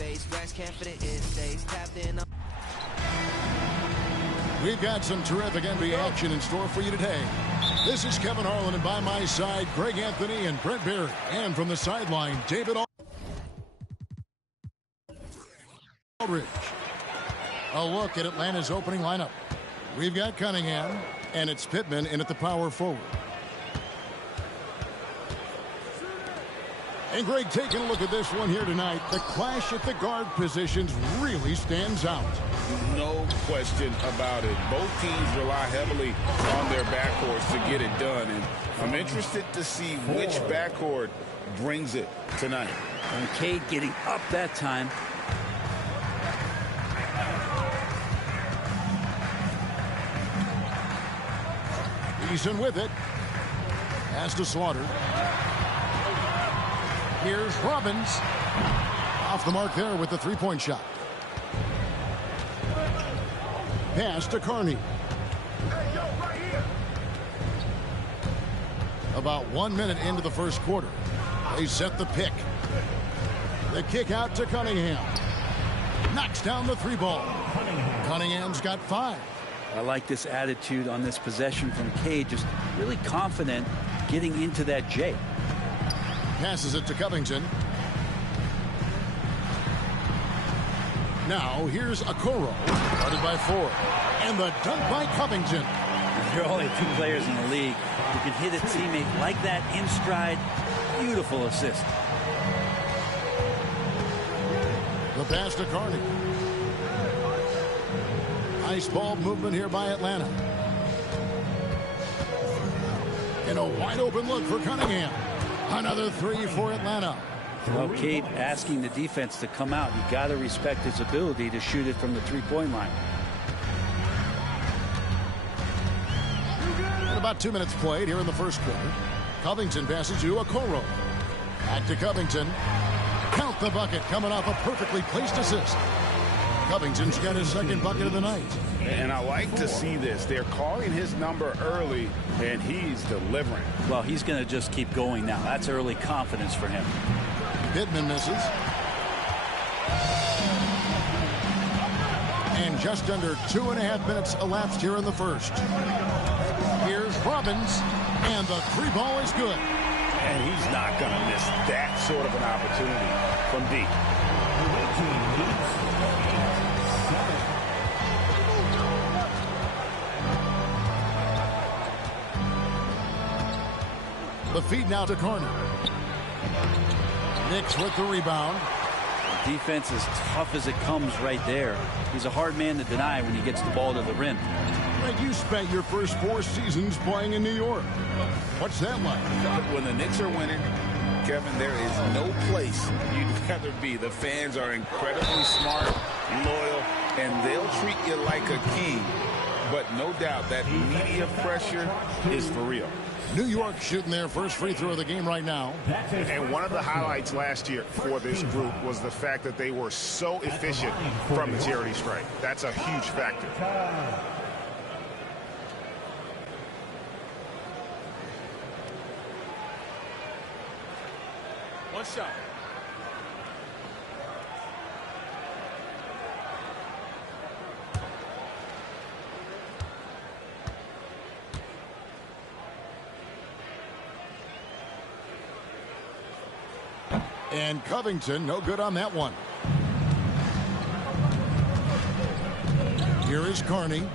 face. Wax can't fit it in stays. Tapped in. We've got some terrific NBA action in store for you today. This is Kevin Harlan, and by my side, Greg Anthony and Brent Barry. And from the sideline, David Aldridge. A look at Atlanta's opening lineup. We've got Cunningham, and it's Pittman in at the power forward. And Greg, taking a look at this one here tonight, the clash at the guard positions really stands out. No question about it. Both teams rely heavily on their backcourts to get it done. And I'm interested to see which backcourt brings it tonight. And Cade getting up that time. Eason with it. Has to Slaughter. Here's Robbins. Off the mark there with the three-point shot. Pass to Carney. About 1 minute into the first quarter. They set the pick. The kick out to Cunningham. Knocks down the three ball. Cunningham's got 5. I like this attitude on this possession from Cade. Just really confident getting into that J. Passes it to Covington. Now here's Okoro, guarded by 4. And the dunk by Covington. There are only 2 players in the league who can hit a teammate like that in stride. Beautiful assist. The pass to Carney. Nice ball movement here by Atlanta. And a wide open look for Cunningham. Another 3 for Atlanta. Well, Cade asking the defense to come out. You got to respect his ability to shoot it from the three-point line. And about 2 minutes played here in the first quarter. Covington passes to Okoro. Back to Covington. Count the bucket, coming off a perfectly placed assist. Covington's got his second bucket of the night. And I like to see this. They're calling his number early, and he's delivering. Well, he's going to just keep going now. That's early confidence for him. Pittman misses. And just under 2.5 minutes elapsed here in the first. Here's Robbins, and the three ball is good. And he's not going to miss that sort of an opportunity from deep. The feed now to Carney. Knicks with the rebound. Defense as tough as it comes right there. He's a hard man to deny when he gets the ball to the rim. Greg, you spent your first 4 seasons playing in New York. What's that like? When the Knicks are winning, Kevin, there is no place you'd rather be. The fans are incredibly smart, loyal, and they'll treat you like a king. But no doubt that media pressure is for real. New York shooting their first free throw of the game right now. And one of the highlights last year for this group was the fact that they were so efficient from the charity stripe. That's a huge factor. One shot. And Covington, no good on that one. Here is Carney.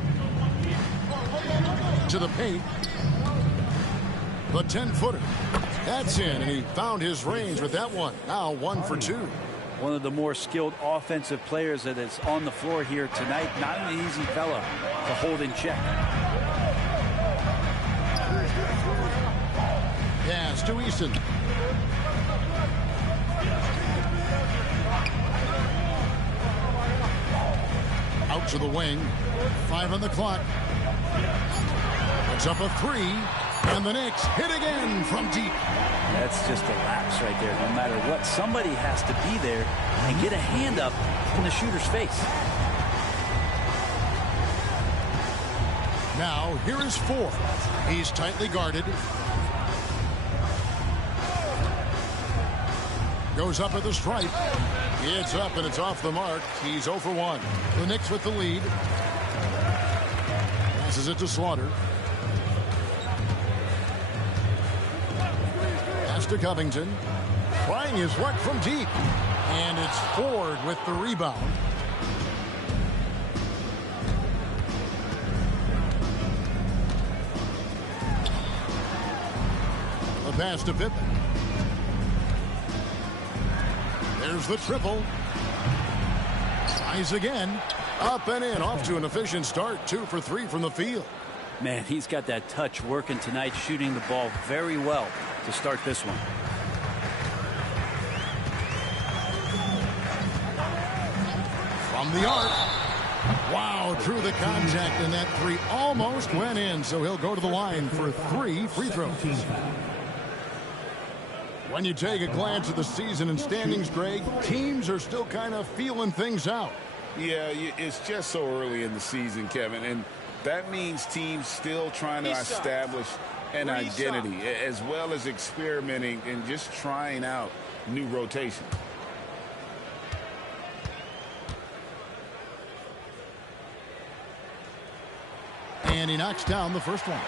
To the paint. The 10-footer. That's in, and he found his range with that one. Now 1 for 2. One of the more skilled offensive players that is on the floor here tonight. Not an easy fella to hold in check. Pass to Eason. Out to the wing. 5 on the clock. It's up a 3. And the Knicks hit again from deep. That's just a lapse right there. No matter what, somebody has to be there and get a hand up in the shooter's face. Now, here is 4. He's tightly guarded. Goes up at the stripe. It's up and it's off the mark. He's 0 for 1. The Knicks with the lead. Passes it to Slaughter. Pass to Covington. Trying his luck from deep. And it's Ford with the rebound. The pass to Pippen. There's the triple. Tries again. Up and in. Off to an efficient start. 2 for 3 from the field. Man, he's got that touch working tonight, shooting the ball very well to start this one. From the arc. Wow, through the contact, and that 3 almost went in, so he'll go to the line for 3 free throws. When you take a glance at the season and standings, Greg, teams are still kind of feeling things out. Yeah, it's just so early in the season, Kevin, and that means teams still trying to establish an identity as well as experimenting and just trying out new rotations. And he knocks down the first one.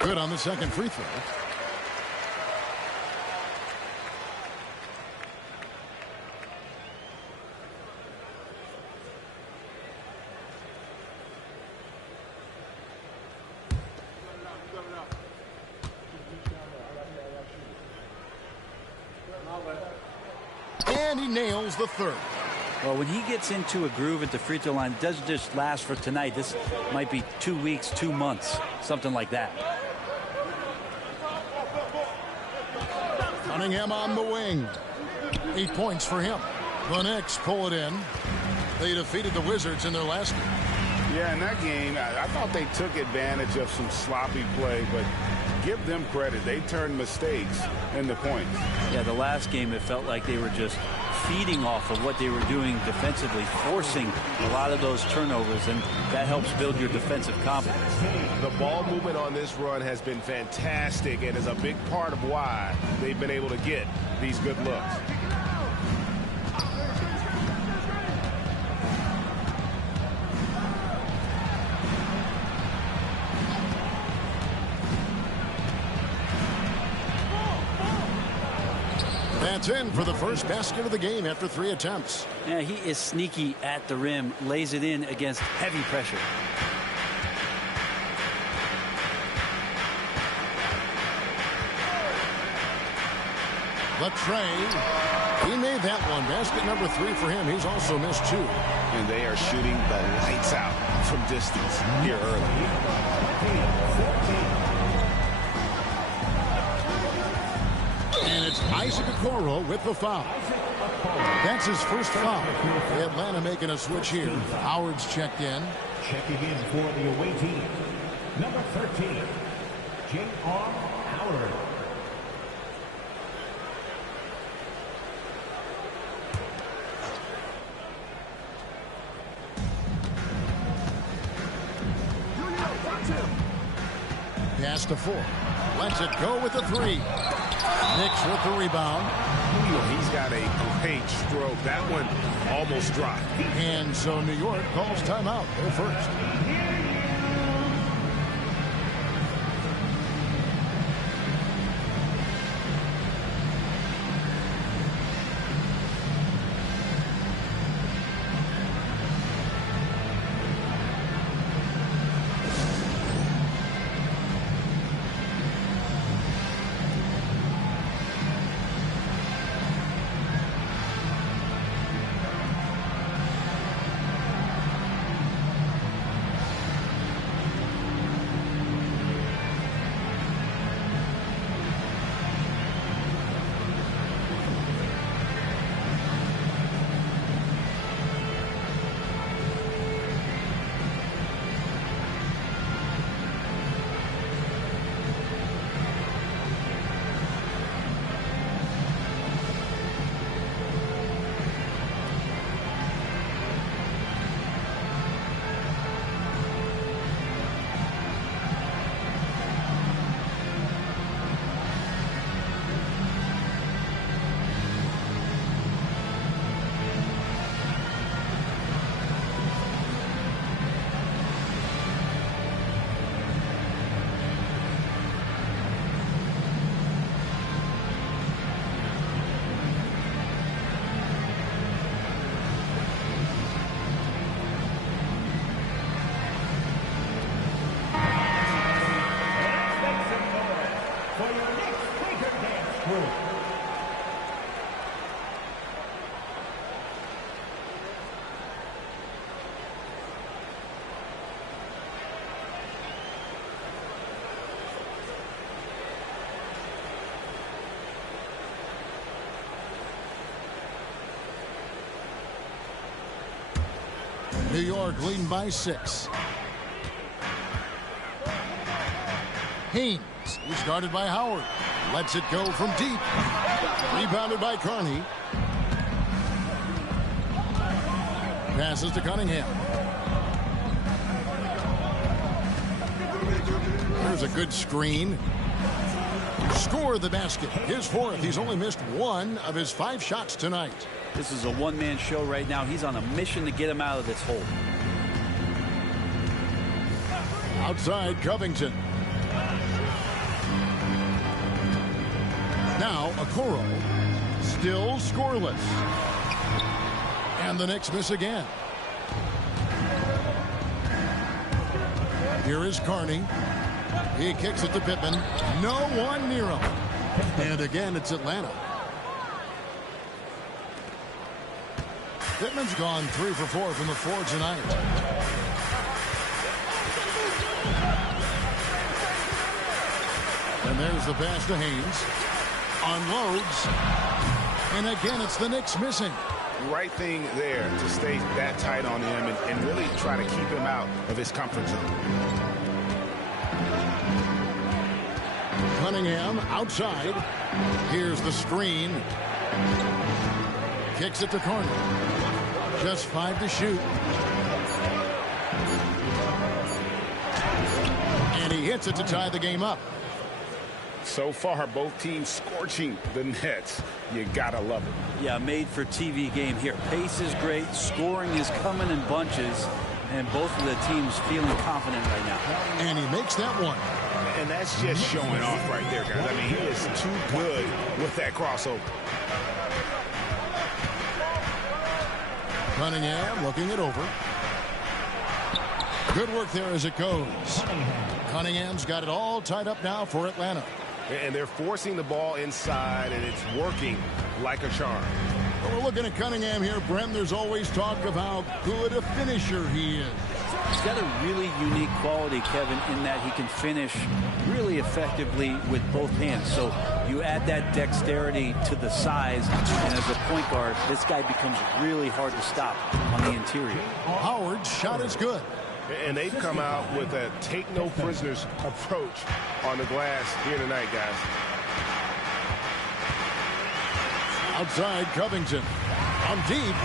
Good on the second free throw. And he nails the third. Well, when he gets into a groove at the free throw line, it doesn't just last for tonight. This might be 2 weeks, 2 months, something like that. Cunningham on the wing. 8 points for him. The Knicks pull it in. They defeated the Wizards in their last game. Yeah, in that game, I thought they took advantage of some sloppy play, but give them credit. They turned mistakes into points. Yeah, the last game, it felt like they were just feeding off of what they were doing defensively, forcing a lot of those turnovers, and that helps build your defensive confidence. The ball movement on this run has been fantastic and is a big part of why they've been able to get these good looks. That's in for the first basket of the game after 3 attempts. Yeah, he is sneaky at the rim, lays it in against heavy pressure. The tray. He made that one. Basket number 3 for him. He's also missed 2. And they are shooting the lights out from distance here early. And it's Isaac Okoro with the foul. That's his first foul. Atlanta making a switch here. Howard's checked in. Checking in for the away team, number 13, J.R. Howard. Pass to 4. Lets it go with the 3. Knicks with the rebound. He's got a great stroke. That one almost dropped. And so New York calls timeout. They're first. for your next Quaker Dance group. New York leading by 6. Haynes is guarded by Howard. Lets it go from deep. Rebounded by Carney. Passes to Cunningham. There's a good screen. Score the basket. His 4th. He's only missed 1 of his 5 shots tonight. This is a one-man show right now. He's on a mission to get him out of this hole. Outside Covington. Now Okoro. Still scoreless. And the Knicks miss again. Here is Carney. He kicks it to Pittman. No one near him. And again, it's Atlanta. Pittman's gone 3 for 4 from the floor tonight. And there's the pass to Haynes. Unloads. And again, it's the Knicks missing. Right thing there to stay that tight on him and really try to keep him out of his comfort zone. Cunningham outside. Here's the screen. Kicks it to Carney. Just 5 to shoot. And he hits it to tie the game up. So far, both teams scorching the Nets. You gotta love it. Yeah, made for TV game here. Pace is great. Scoring is coming in bunches. And both of the teams feeling confident right now. And he makes that one. And that's just showing off right there, guys. I mean, he is too good with that crossover. Cunningham looking it over. Good work there as it goes. Cunningham's got it all tied up now for Atlanta. And they're forcing the ball inside, and it's working like a charm. Well, we're looking at Cunningham here, Brent. There's always talk of how good a finisher he is. He's got a really unique quality, Kevin, in that he can finish really effectively with both hands. So you add that dexterity to the size, and as a point guard, this guy becomes really hard to stop on the interior. Howard's shot is good. And they've come out with a take-no-prisoners approach on the glass here tonight, guys. Outside Covington. On deep.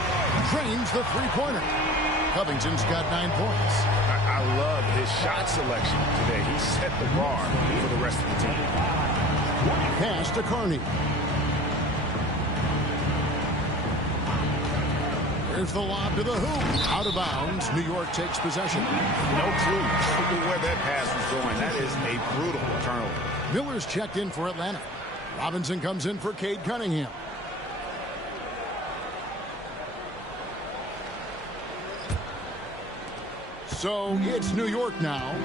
Drains the three-pointer. Covington's got 9 points. I love his shot selection today. He set the bar for the rest of the team. Pass to Carney. There's the lob to the hoop. Out of bounds. New York takes possession. No clue where that pass was going. That is a brutal turnover. Miller's checked in for Atlanta. Robinson comes in for Cade Cunningham. So it's New York now.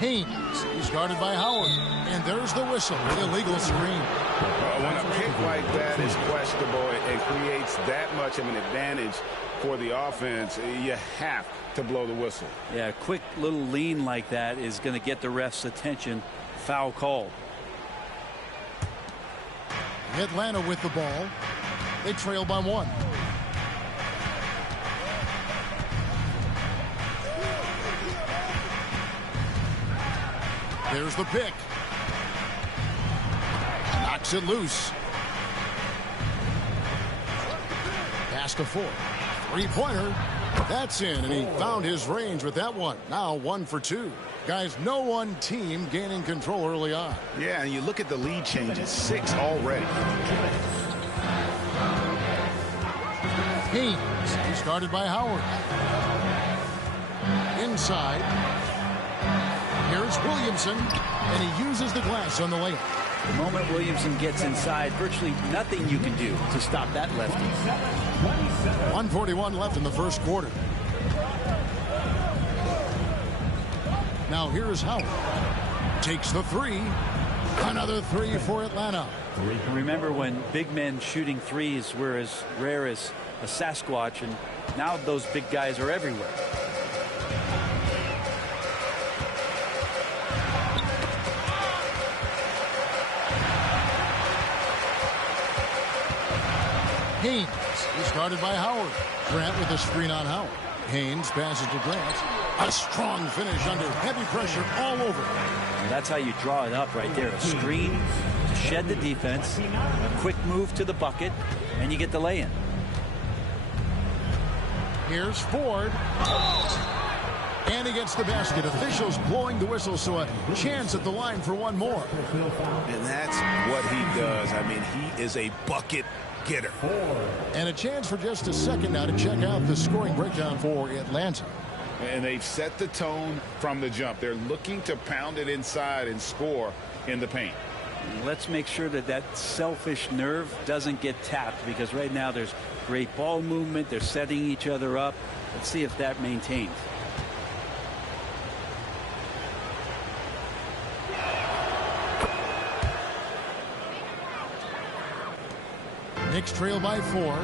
Haynes is guarded by Howard. And there's the whistle. Illegal screen. When a pick like that is questionable and creates that much of an advantage for the offense, you have to blow the whistle. Yeah, a quick little lean like that is going to get the ref's attention. Foul call. Atlanta with the ball. They trail by 1. There's the pick. Knocks it loose. Pass to 4. Three-pointer. That's in, and he found his range with that one. Now 1 for 2. Guys, no one team gaining control early on. Yeah, and you look at the lead changes. 6 already. Haynes is guarded by Howard. Inside. Here's Williamson, and he uses the glass on the layup. The moment Williamson gets inside, virtually nothing you can do to stop that lefty. 1:41 left in the first quarter. Now here's Howard. Takes the three. Another three for Atlanta. Remember when big men shooting threes were as rare as a Sasquatch, and now those big guys are everywhere. Haynes is guarded by Howard. Grant with a screen on Howard. Haynes passes to Grant. A strong finish under heavy pressure all over. And that's how you draw it up right there. A screen to shed the defense, a quick move to the bucket, and you get the lay-in. Here's Ford. And he gets the basket. Officials blowing the whistle, so a chance at the line for one more. And that's what he does. I mean, he is a bucket getter. And a chance for just a second now to check out the scoring breakdown for Atlanta. And they've set the tone from the jump. They're looking to pound it inside and score in the paint. Let's make sure that that selfish nerve doesn't get tapped, because right now there's great ball movement. They're setting each other up. Let's see if that maintains. Knicks trail by 4.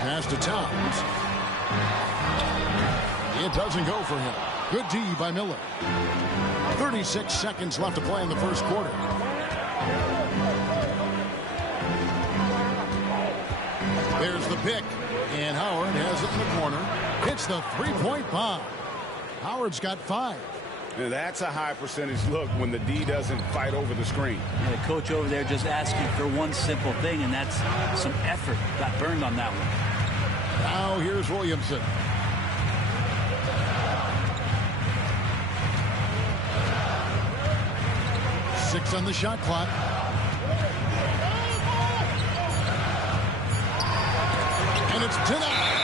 Pass to Towns. It doesn't go for him. Good D by Miller. 36 seconds left to play in the first quarter. There's the pick. And Howard has it in the corner. Hits the three-point bomb. Howard's got 5. Now that's a high percentage look when the D doesn't fight over the screen. And the coach over there just asking for one simple thing, and that's some effort. Got burned on that one. Now here's Williamson. Six on the shot clock. And it's denied.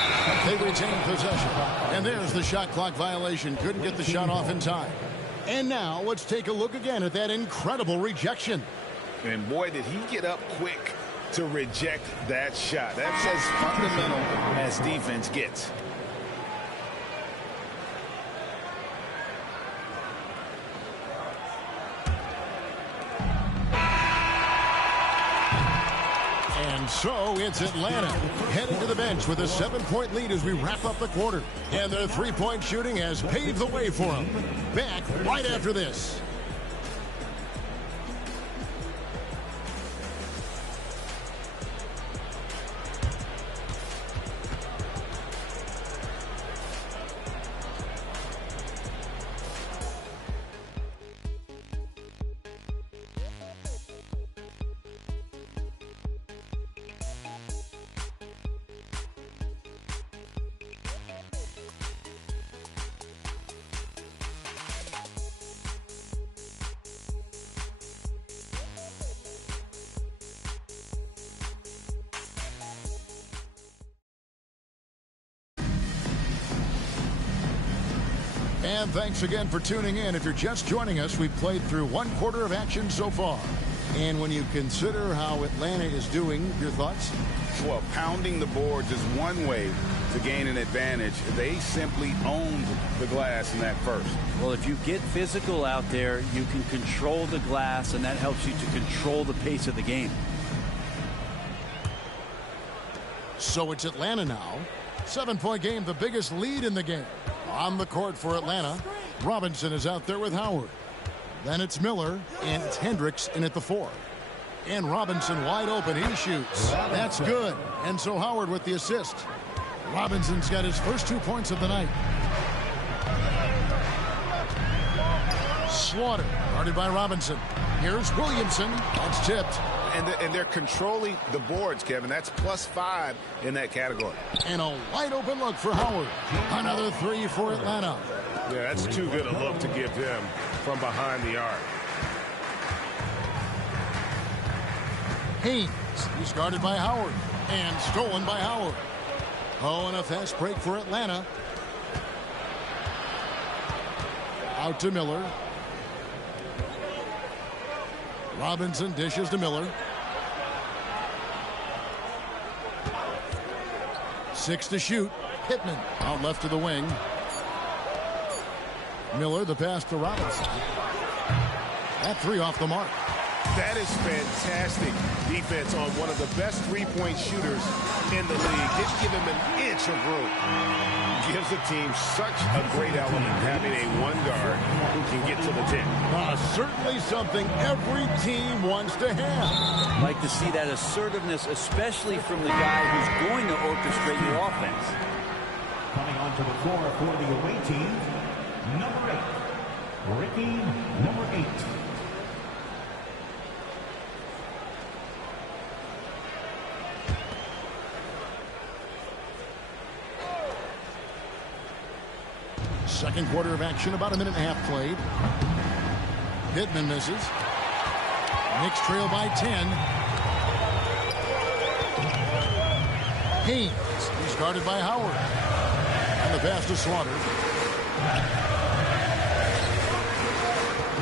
They retain possession. And there's the shot clock violation. Couldn't get the shot off in time. And now let's take a look again at that incredible rejection. And boy, did he get up quick to reject that shot. That's as fundamental as defense gets. And so it's Atlanta heading to the bench with a 7-point lead as we wrap up the quarter. And their three-point shooting has paved the way for them. Back right after this. And thanks again for tuning in. If you're just joining us, we've played through one quarter of action so far. And when you consider how Atlanta is doing, your thoughts? Well, pounding the boards is one way to gain an advantage. They simply owned the glass in that first. Well, if you get physical out there, you can control the glass, and that helps you to control the pace of the game. So it's Atlanta now. 7-point game, the biggest lead in the game. On the court for Atlanta, Robinson is out there with Howard. Then it's Miller, and it's Hendricks in at the 4. And Robinson wide open. He shoots. That's good. And so Howard with the assist. Robinson's got his first 2 points of the night. Slaughter, guarded by Robinson. Here's Williamson. That's tipped. And they're controlling the boards, Kevin. That's +5 in that category. And a wide open look for Howard. Another 3 for Atlanta. Yeah, that's too good a look to give them from behind the arc. Haynes, he's guarded by Howard. And stolen by Howard. Oh, and a fast break for Atlanta. Out to Miller. Robinson dishes to Miller. 6 to shoot. Pittman out left to the wing. Miller, the pass to Robinson. That 3 off the mark. That is fantastic defense on one of the best three-point shooters in the league. Didn't give him an inch of room. Gives the team such a great element having a one guard who can get to the 10. Certainly something every team wants to have. Like to see that assertiveness, especially from the guy who's going to orchestrate your offense. Coming onto the floor for the away team, number 8, Ricky, number 8. Second quarter of action, about a minute and a half played. Pittman misses. Knicks trail by 10. Haynes, he's guarded by Howard. And the pass to Slaughter.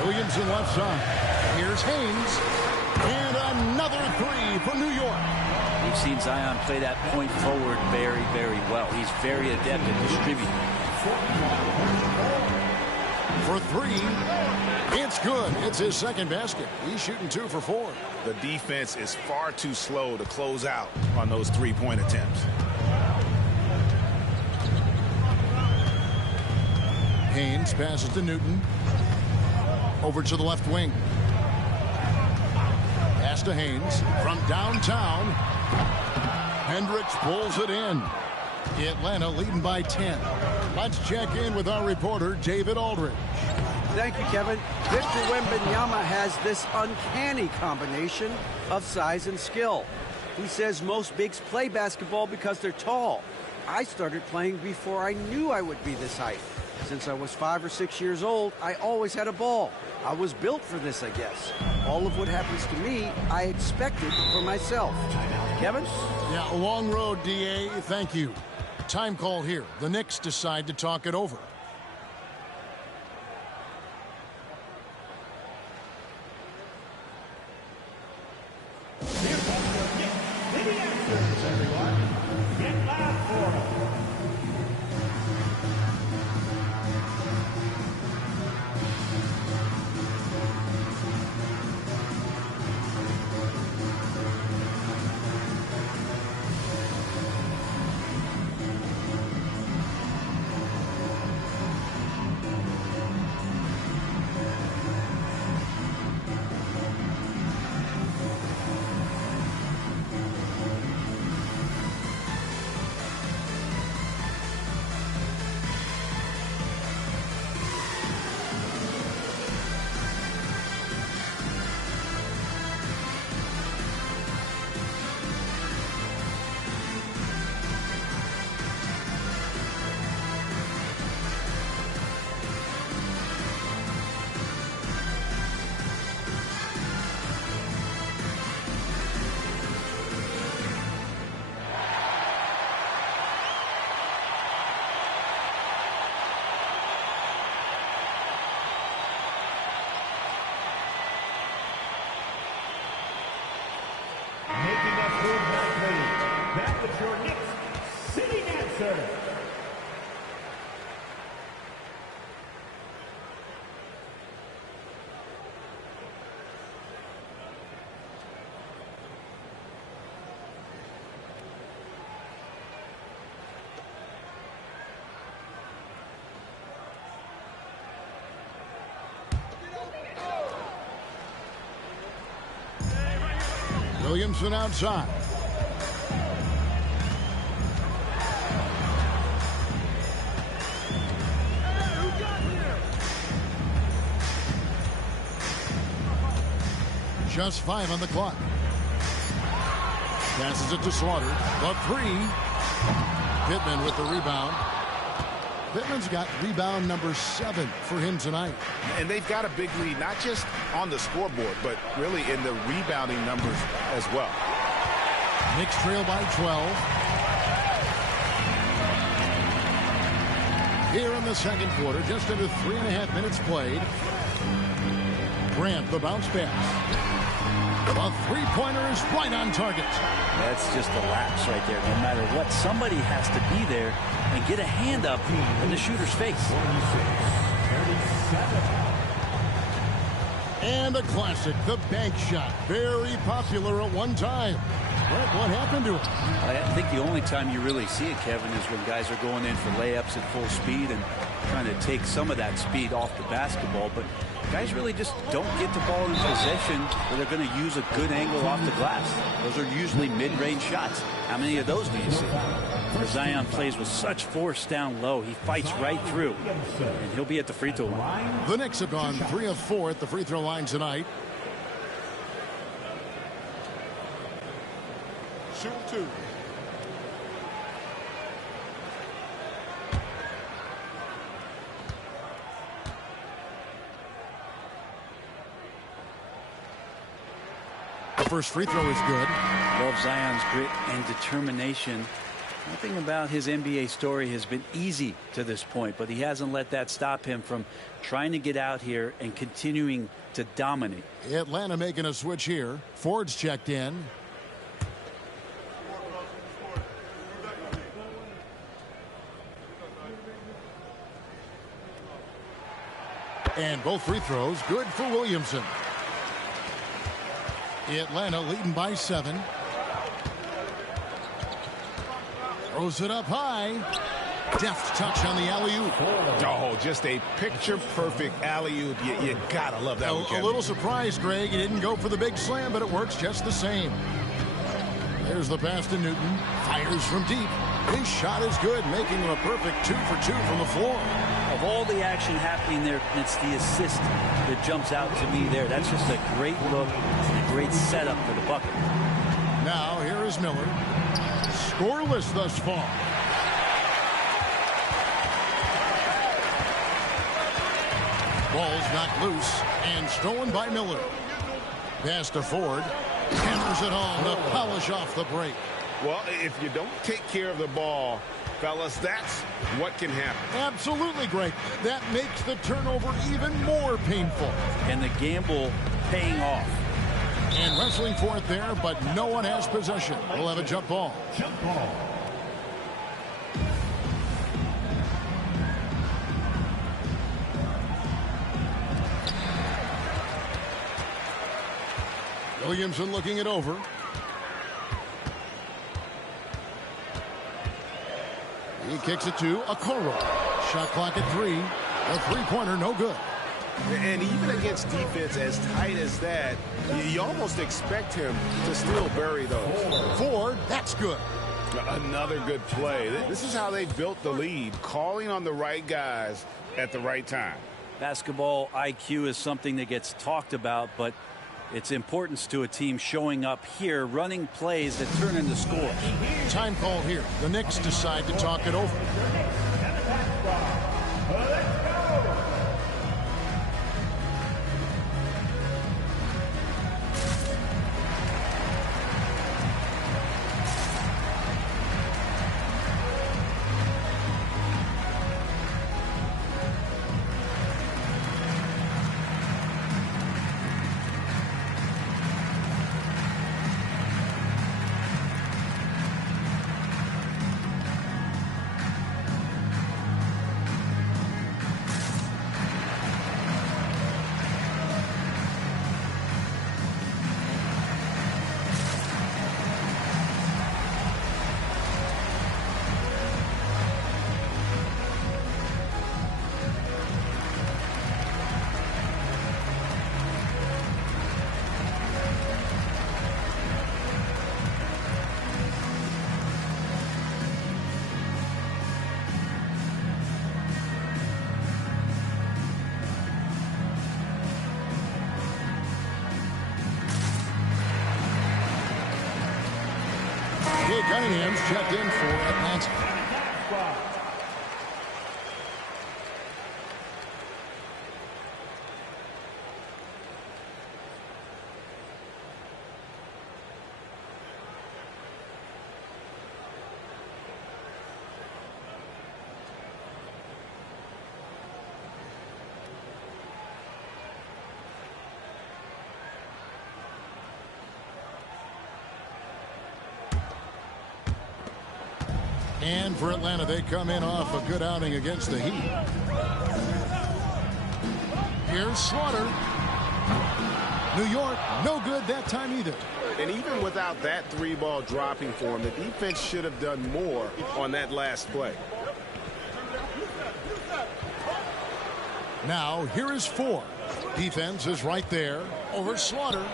Williamson left side. Here's Haynes. And another 3 for New York. We've seen Zion play that point forward very, very well. He's very adept at distributing. For 3, it's good. It's his second basket. He's shooting 2 for 4. The defense is far too slow to close out on those three-point attempts. Haynes passes to Newton. Over to the left wing. Pass to Haynes from downtown. Hendricks pulls it in. Atlanta leading by 10. Let's check in with our reporter, David Aldridge. Thank you, Kevin. Victor Wembanyama has this uncanny combination of size and skill. He says most bigs play basketball because they're tall. I started playing before I knew I would be this height. Since I was 5 or 6 years old, I always had a ball. I was built for this, I guess. All of what happens to me, I expected for myself. Kevin? Yeah, a long road, D.A. Thank you. Time call here. The Knicks decide to talk it over. Back with your Knicks sitting answer. Williamson outside. Just 5 on the clock. Passes it to Slaughter. The 3. Pittman with the rebound. Pittman's got rebound number 7 for him tonight. And they've got a big lead, not just on the scoreboard, but really in the rebounding numbers as well. Knicks trail by 12. Here in the second quarter, just under 3.5 minutes played. Grant, the bounce pass. The three-pointer is right on target. That's just a lapse right there. No matter what, somebody has to be there and get a hand up in the shooter's face. And a classic, the bank shot. Very popular at one time. What happened to it? I think the only time you really see it, Kevin, is when guys are going in for layups at full speed and trying to take some of that speed off the basketball. But guys really just don't get the ball in possession where they're going to use a good angle off the glass. Those are usually mid-range shots. How many of those do you see? Where Zion plays with such force down low, he fights right through, and he'll be at the free throw line. The Knicks have gone 3 of 4 at the free throw line tonight. Shoot two. The first free throw is good. Love Zion's grit and determination. Nothing about his NBA story has been easy to this point, but he hasn't let that stop him from trying to get out here and continuing to dominate. Atlanta making a switch here. Ford's checked in. And both free throws good for Williamson. Atlanta leading by 7. Throws it up high. Deft touch on the alley-oop. Oh, just a picture-perfect alley-oop. You gotta love that one, Kevin. A little surprised, Greg. He didn't go for the big slam, but it works just the same. There's the pass to Newton. Fires from deep. His shot is good, making him a perfect 2 for 2 from the floor. Of all the action happening there, it's the assist that jumps out to me there. That's just a great look and a great setup for the bucket. Now, here is Miller. Scoreless thus far. Ball's knocked loose and stolen by Miller. Pass to Ford. Hammers it home to polish off the break. Well, if you don't take care of the ball, fellas, that's what can happen. Absolutely, Greg. That makes the turnover even more painful. And the gamble paying off. And wrestling for it there, but no one has possession. We'll have a jump ball. Jump ball. Williamson looking it over. He kicks it to Okoro. Shot clock at 3. A three-pointer, no good. And even against defense as tight as that, you almost expect him to still bury those. Ford, that's good. Another good play. This is how they built the lead, calling on the right guys at the right time. Basketball IQ is something that gets talked about, but its importance to a team showing up here, running plays that turn into scores. Time call here. The Knicks decide to talk it over. Cunningham's checked in for Atlanta. And for Atlanta, they come in off a good outing against the Heat. Here's Slaughter. New York, no good that time either. And even without that 3-ball dropping for him, the defense should have done more on that last play. Now, here is 4. Defense is right there over Slaughter.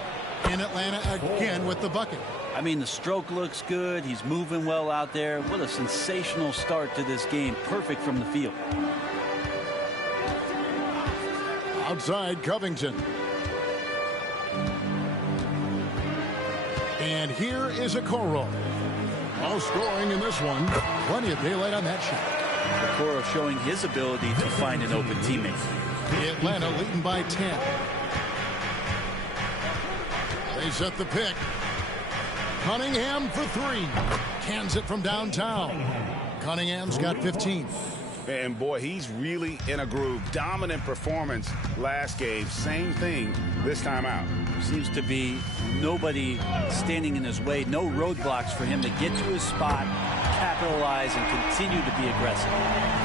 In Atlanta again with the bucket. I mean, the stroke looks good. He's moving well out there. What a sensational start to this game. Perfect from the field. Outside Covington. And here is Okoro. All scoring in this one. Plenty of daylight on that shot. Okoro showing his ability to find an open teammate. Atlanta leading by 10. They set the pick. Cunningham for 3. Cans it from downtown. Cunningham's got 15. And boy, he's really in a groove. Dominant performance last game. Same thing this time out. Seems to be nobody standing in his way. No roadblocks for him to get to his spot, capitalize, and continue to be aggressive.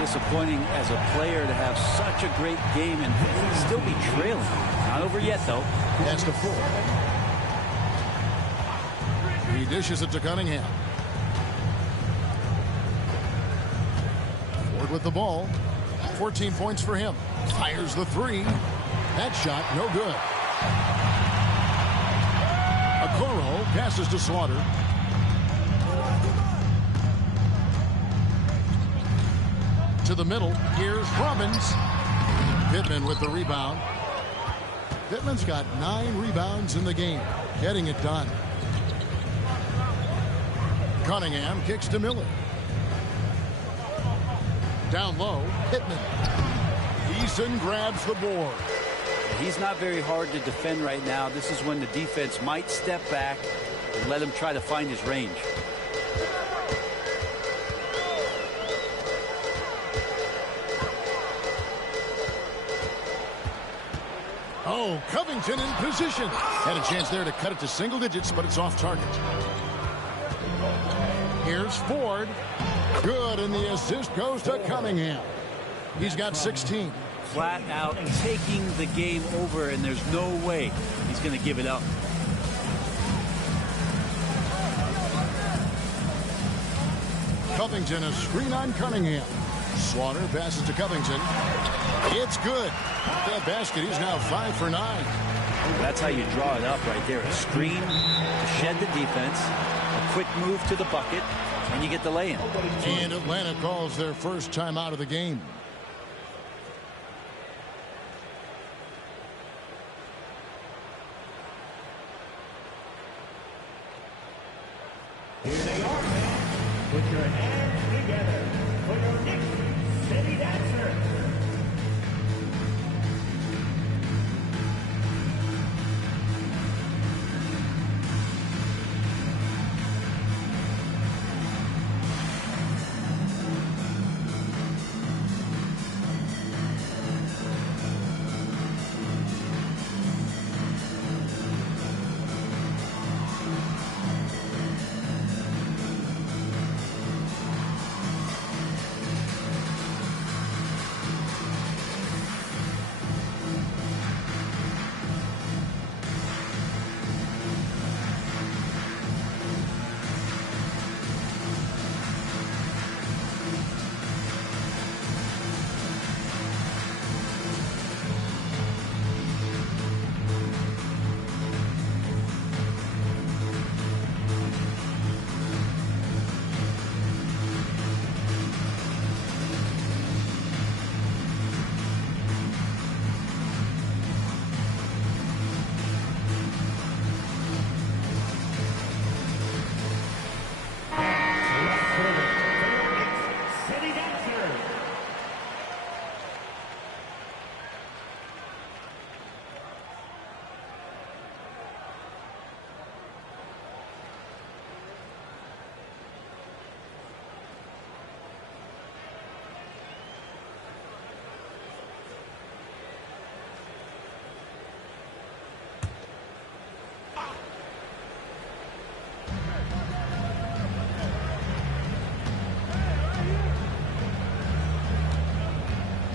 Disappointing as a player to have such a great game and still be trailing. Not over yet, though. That's the 4. He dishes it to Cunningham. Ford with the ball. 14 points for him. Fires the 3. That shot, no good. Okoro passes to Slaughter. To the middle. Here's Robbins. Pittman with the rebound. Pittman's got 9 rebounds in the game. Getting it done. Cunningham kicks to Miller. Down low, Pittman. Eason grabs the board. He's not very hard to defend right now. This is when the defense might step back and let him try to find his range. Oh, Covington in position. Had a chance there to cut it to single digits, but it's off target. Here's Ford. Good, and the assist goes to Cunningham. He's got 16. Flat out taking the game over, and there's no way he's going to give it up. Covington, a screen on Cunningham. Slaughter passes to Covington. It's good. With that basket, he's now 5 for 9. That's how you draw it up right there. A screen to shed the defense, a quick move to the bucket, and you get the lay-in. And Atlanta calls their first time out of the game. Here they are, fans. Put your hands together for your Knicks City Dancer.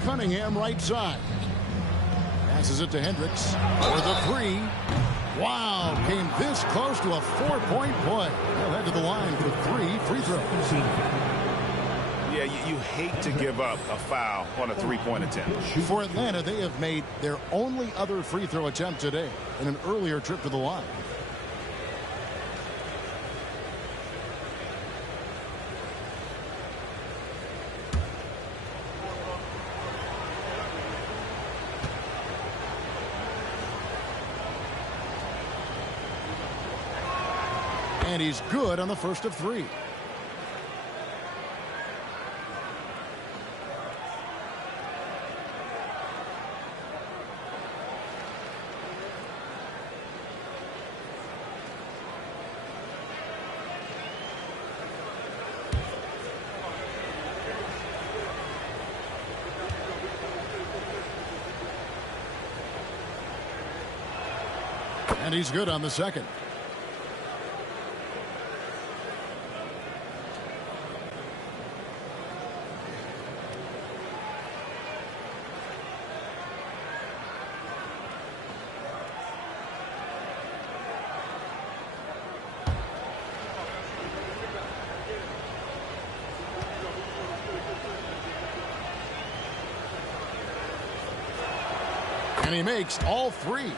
Cunningham right side. Passes it to Hendricks for the three. Wow, came this close to a 4-point play. They'll head to the line for 3 free throws. Yeah, you hate to give up a foul on a three-point attempt. For Atlanta, they have made their only other free throw attempt today in an earlier trip to the line. And he's good on the first of 3. And he's good on the second. And he makes all 3.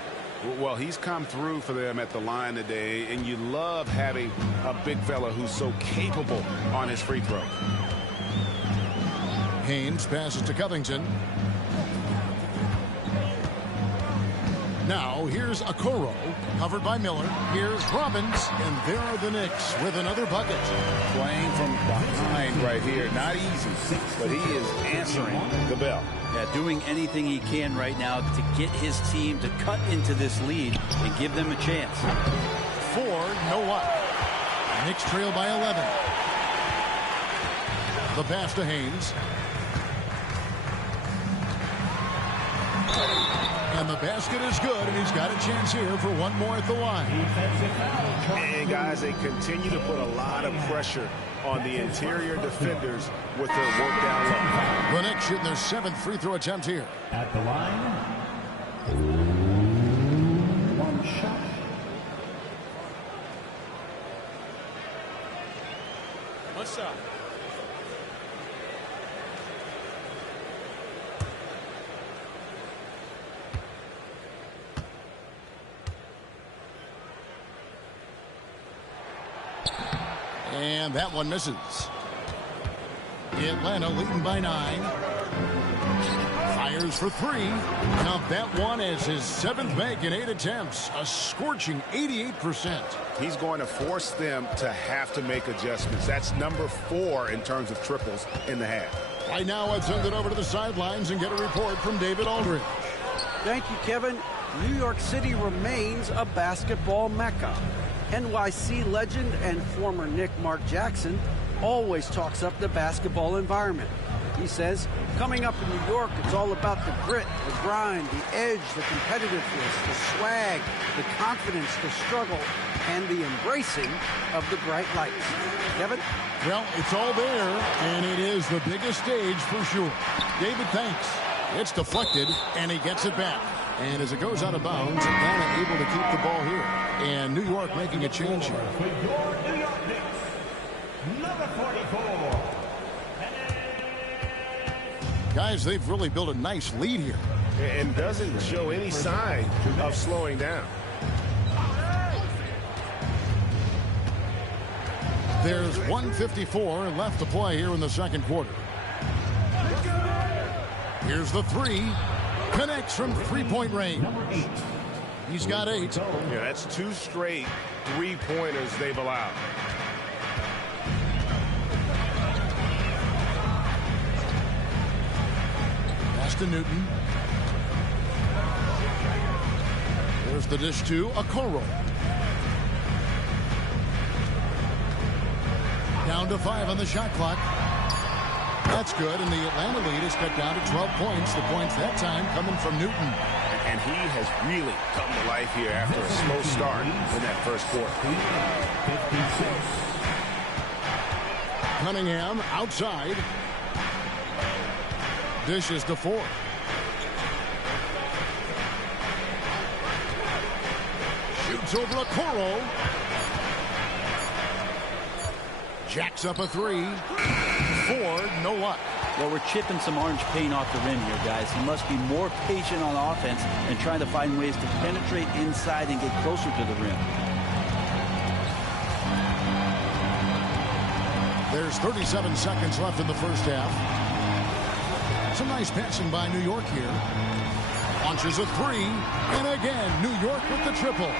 Well, he's come through for them at the line today, and you love having a big fella who's so capable on his free throw. Haynes passes to Covington. Now here's Okoro, covered by Miller. Here's Robbins, and there are the Knicks with another bucket. Playing from behind right here. Not easy, but he is answering the bell. Yeah, doing anything he can right now to get his team to cut into this lead and give them a chance. 4, no what. Knicks trail by 11. The pass to Haynes. And the basket is good, and he's got a chance here for one more at the line. And guys, they continue to put a lot of pressure on the interior defenders with their work down low. The Knicks shooting their 7th free throw attempt here. At the line, 1 shot. What's up? And that one misses. Atlanta leading by 9. Fires for 3. Now that one is his 7th make in 8 attempts. A scorching 88%. He's going to force them to have to make adjustments. That's number 4 in terms of triples in the half. Right now, let's send it over to the sidelines and get a report from David Aldridge. Thank you, Kevin. New York City remains a basketball mecca. NYC legend and former Knick Mark Jackson always talks up the basketball environment. He says, coming up in New York, it's all about the grit, the grind, the edge, the competitiveness, the swag, the confidence, the struggle, and the embracing of the bright lights. Kevin? Well, it's all there, and it is the biggest stage for sure. David, thanks. It's deflected, and he gets it back. And as it goes out of bounds, Atlanta able to keep the ball here. And New York making a change here. With your New York Knicks, number 44. Guys, they've really built a nice lead here. And doesn't show any sign of slowing down. There's 1:54 left to play here in the second quarter. Here's the 3. Connects from 3-point range. He's got 8. Yeah, that's 2 straight 3-pointers they've allowed. Pass to Newton. There's the dish to Okoro. Down to 5 on the shot clock. That's good, and the Atlanta lead is cut down to 12 points. The points that time coming from Newton. And he has really come to life here after a slow start in that first quarter. 56. Cunningham outside. dishes to Ford. Shoots over a Okoro. Jacks up a three. Ford, no luck. Well, we're chipping some orange paint off the rim here, guys. He must be more patient on offense and trying to find ways to penetrate inside and get closer to the rim. There's 37 seconds left in the first half. Some nice passing by New York here. Launches a three, and again, New York with the triple.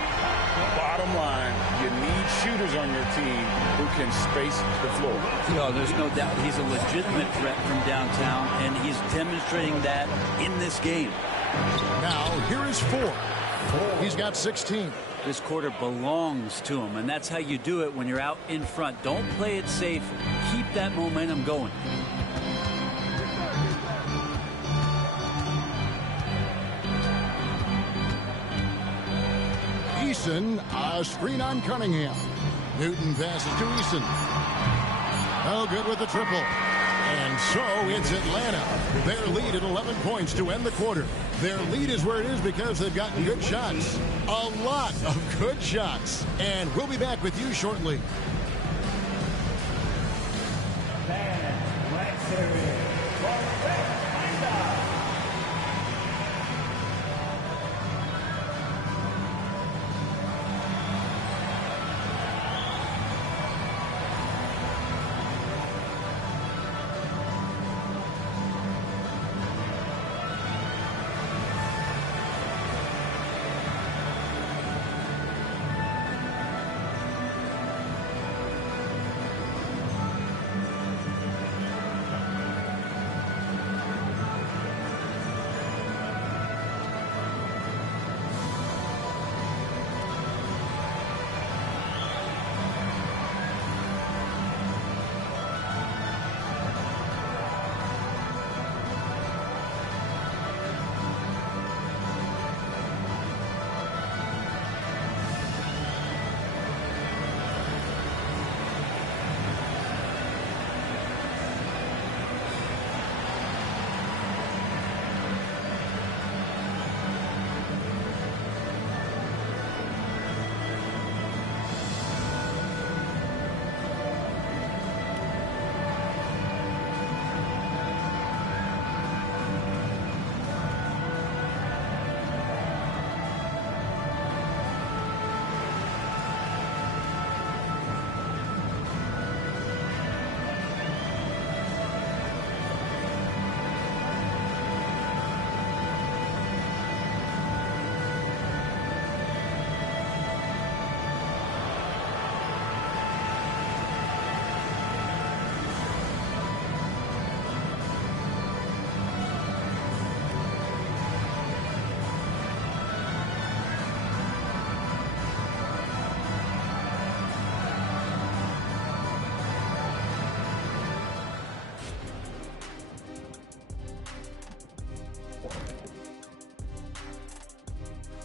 Bottom line, you need shooters on your team who can space the floor. No, there's no doubt he's a legitimate threat from downtown, and he's demonstrating that in this game. Now, here is Ford. He's got 16. This quarter belongs to him, and that's how you do it when you're out in front. Don't play it safe. Keep that momentum going. Eason, a screen on Cunningham. Newton passes to Eason. Oh, good with the triple. And so it's Atlanta. Their lead at 11 points to end the quarter. Their lead is where it is because they've gotten good shots. A lot of good shots. And we'll be back with you shortly.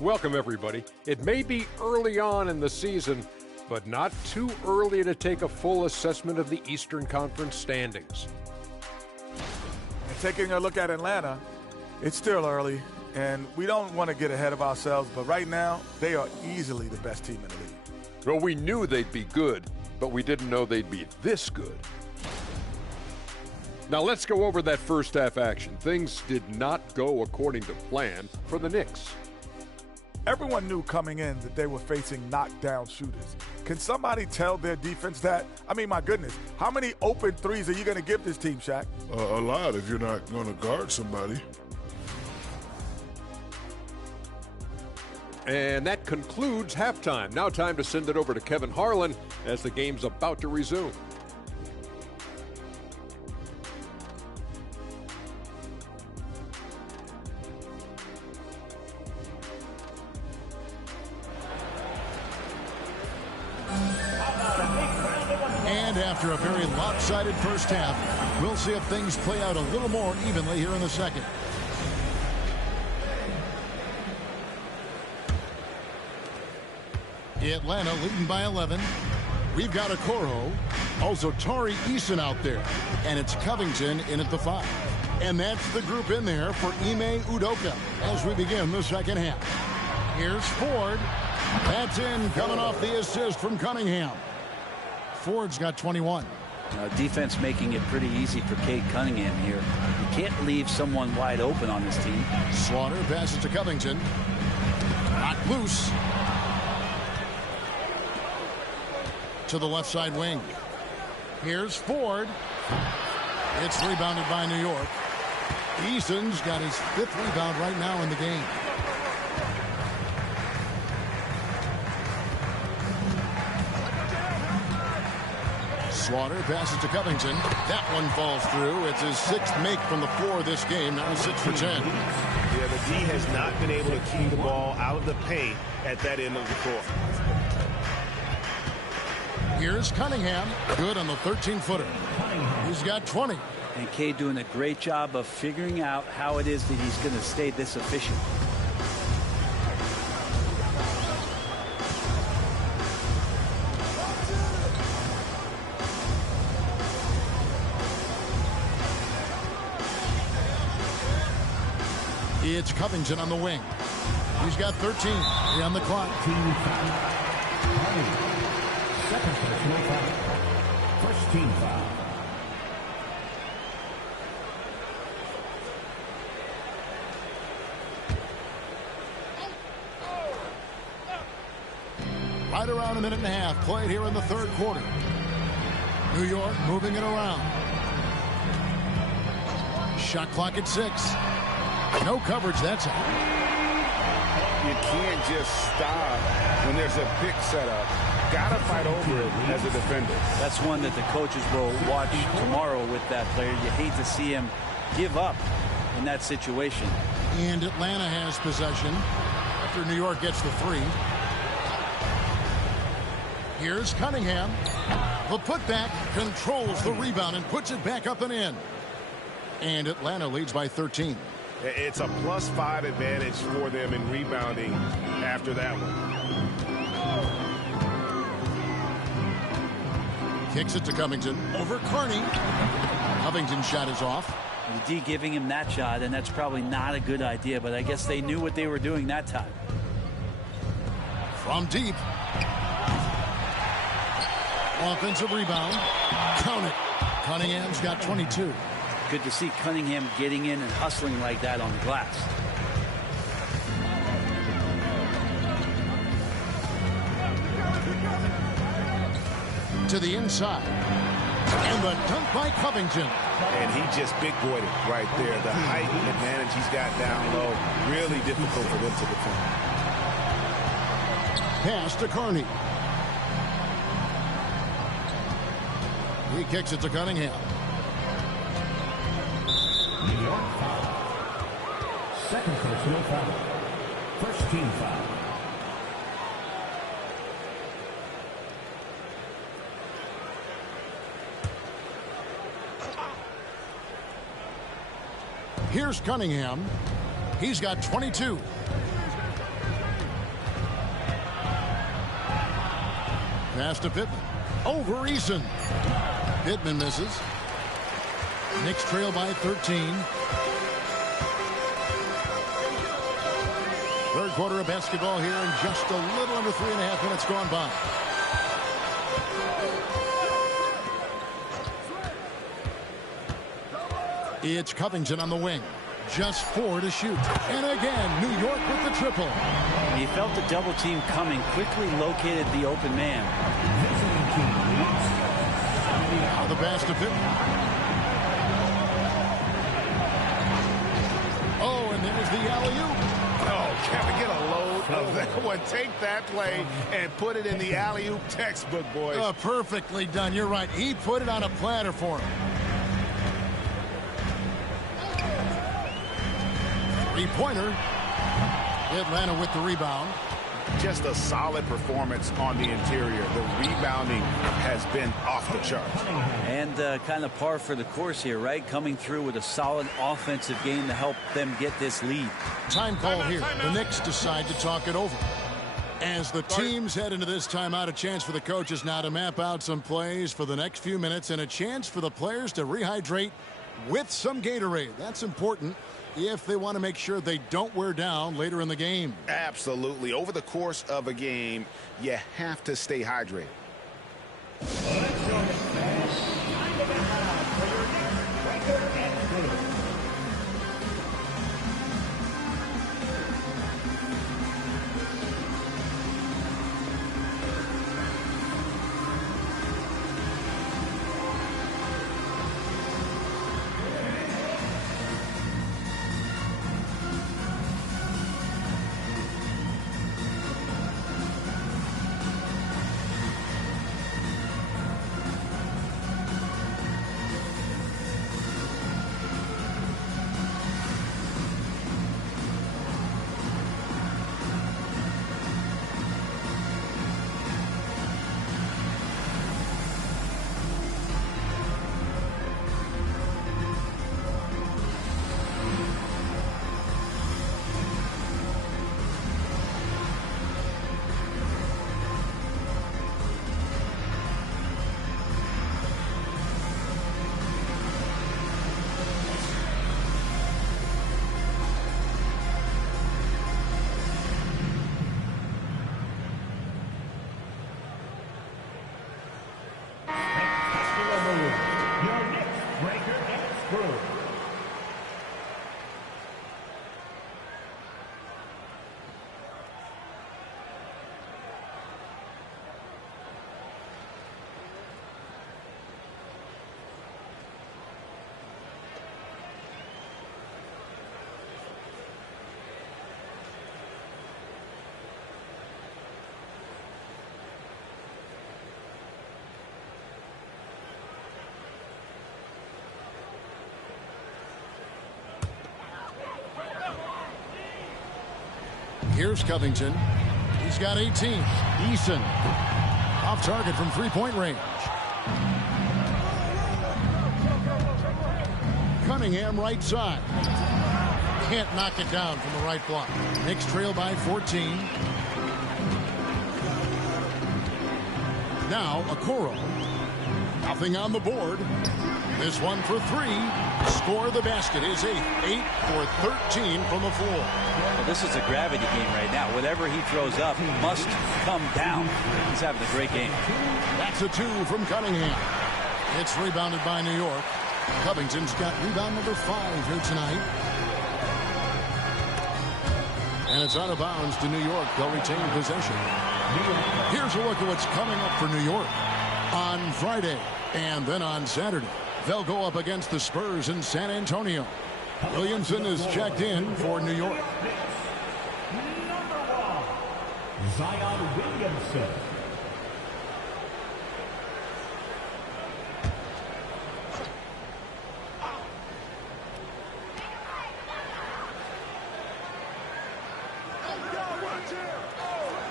Welcome, everybody. It may be early on in the season, but not too early to take a full assessment of the Eastern Conference standings. And taking a look at Atlanta, it's still early, and we don't want to get ahead of ourselves, but right now, they are easily the best team in the league. Well, we knew they'd be good, but we didn't know they'd be this good. Now let's go over that first half action. Things did not go according to plan for the Knicks. Everyone knew coming in that they were facing knockdown shooters. Can somebody tell their defense that? I mean, my goodness, how many open threes are you going to give this team, Shaq? A lot if you're not going to guard somebody. And that concludes halftime. Now time to send it over to Kevin Harlan as the game's about to resume. And after a very lopsided first half, we'll see if things play out a little more evenly here in the second. Atlanta leading by 11. We've got Okoro, also Tari Eason out there, and it's Covington in at the 5. And that's the group in there for Ime Udoka as we begin the second half. Here's Ford. That's in, coming off the assist from Cunningham. Ford's got 21. Defense making it pretty easy for Cade Cunningham here. You can't leave someone wide open on this team. Slaughter passes to Covington. Knocked loose. To the left side wing. Here's Ford. It's rebounded by New York. Eason's got his 5th rebound right now in the game. Slaughter passes to Covington. That one falls through. It's his 6th make from the floor this game. Now 6 for 10. Yeah, the D has not been able to keep the ball out of the paint at that end of the court. Here's Cunningham. Good on the 13-footer. He's got 20. And Cade doing a great job of figuring out how it is that he's going to stay this efficient. It's Covington on the wing. He's got 13. On the clock. Second personal foul. First team foul. Right around a minute and a half played here in the 3rd quarter. New York moving it around. Shot clock at 6. No coverage, that's out. You can't just stop when there's a pick set up. Gotta fight over it as a defender. That's one that the coaches will watch tomorrow with that player. You hate to see him give up in that situation. And Atlanta has possession after New York gets the 3. Here's Cunningham. The putback controls the rebound and puts it back up and in. And Atlanta leads by 13. It's a +5 advantage for them in rebounding after that one. Kicks it to Covington over Carney. Covington's shot is off. The D giving him that shot, and that's probably not a good idea, but I guess they knew what they were doing that time. From deep. Offensive rebound. Count it. Cunningham's got 22. Good to see Cunningham getting in and hustling like that on the glass. To the inside. And the dunk by Covington. And he just big-boyed it right there. The height and advantage he's got down low. Really difficult for them to defend. Pass to Carney. He kicks it to Cunningham. New York foul. Second personal foul. First team foul. Here's Cunningham. He's got 22. Pass to Pittman. Over Eason. Pittman misses. Knicks trail by 13. 3rd quarter of basketball here, and just a little under 3.5 minutes gone by. It's Covington on the wing. Just 4 to shoot. And again, New York with the triple. He felt the double team coming, quickly located the open man. Now the pass to Pittman. Oh, and there's the alley-oop. Oh, Kevin, get a load of that one. Take that play and put it in the alley-oop textbook, boys. Oh, perfectly done. You're right. He put it on a platter for him. 3-pointer. Atlanta with the rebound. Just a solid performance on the interior. The rebounding has been off the charts. And kind of par for the course here, right? Coming through with a solid offensive game to help them get this lead. Time call here. The Knicks decide to talk it over. As the teams head into this timeout, a chance for the coaches now to map out some plays for the next few minutes and a chance for the players to rehydrate with some Gatorade. That's important if they want to make sure they don't wear down later in the game. Absolutely. Over the course of a game, you have to stay hydrated. Here's Covington. He's got 18. Eason off target from three-point range. Cunningham right side. Can't knock it down from the right block. Knicks trail by 14. Now Okoro. Nothing on the board. This one for three. Score the basket is 8 for 13 from the floor. Well, this is a gravity game right now. Whatever he throws up must come down. He's having a great game. That's a 2 from Cunningham. It's rebounded by New York. Covington's got rebound number 5 here tonight. And it's out of bounds to New York. They'll retain possession. Here's a look at what's coming up for New York on Friday and then on Saturday. They'll go up against the Spurs in San Antonio. Williamson is checked in for New York. Number 1, Zion Williamson.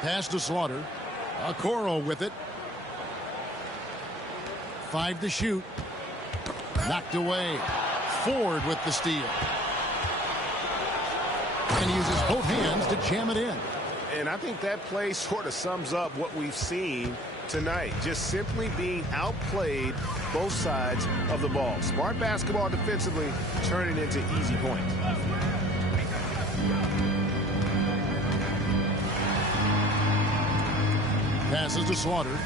Pass to Slaughter. Okoro with it. 5 to shoot. Knocked away. Ford with the steal. And he uses both hands to jam it in. And I think that play sort of sums up what we've seen tonight. Just simply being outplayed both sides of the ball. Smart basketball defensively, turning into easy points. Passes to Slaughter.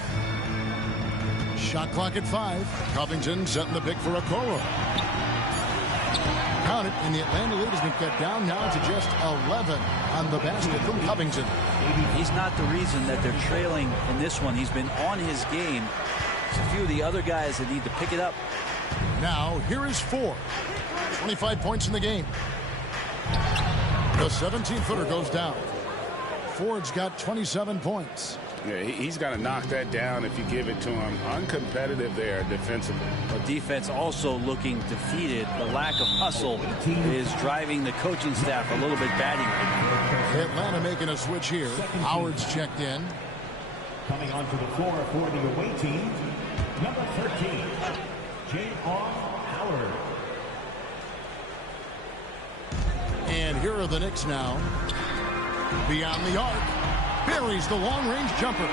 Shot clock at 5. Covington setting the pick for Okoro. Count it, and the Atlanta lead has been cut down now to just 11 on the basket from Covington. He's not the reason that they're trailing in this one. He's been on his game. There's a few of the other guys that need to pick it up. Now, here is Ford. 25 points in the game. The 17-footer goes down. Ford's got 27 points. Yeah, he's got to knock that down if you give it to him. Uncompetitive there defensively. But defense also looking defeated. The lack of hustle is driving the coaching staff a little bit batty right now. Atlanta making a switch here. Howard's checked in. Coming onto the floor for the away team, number 13, J.R. Howard. And here are the Knicks now. Beyond the arc. buries the long-range jumper.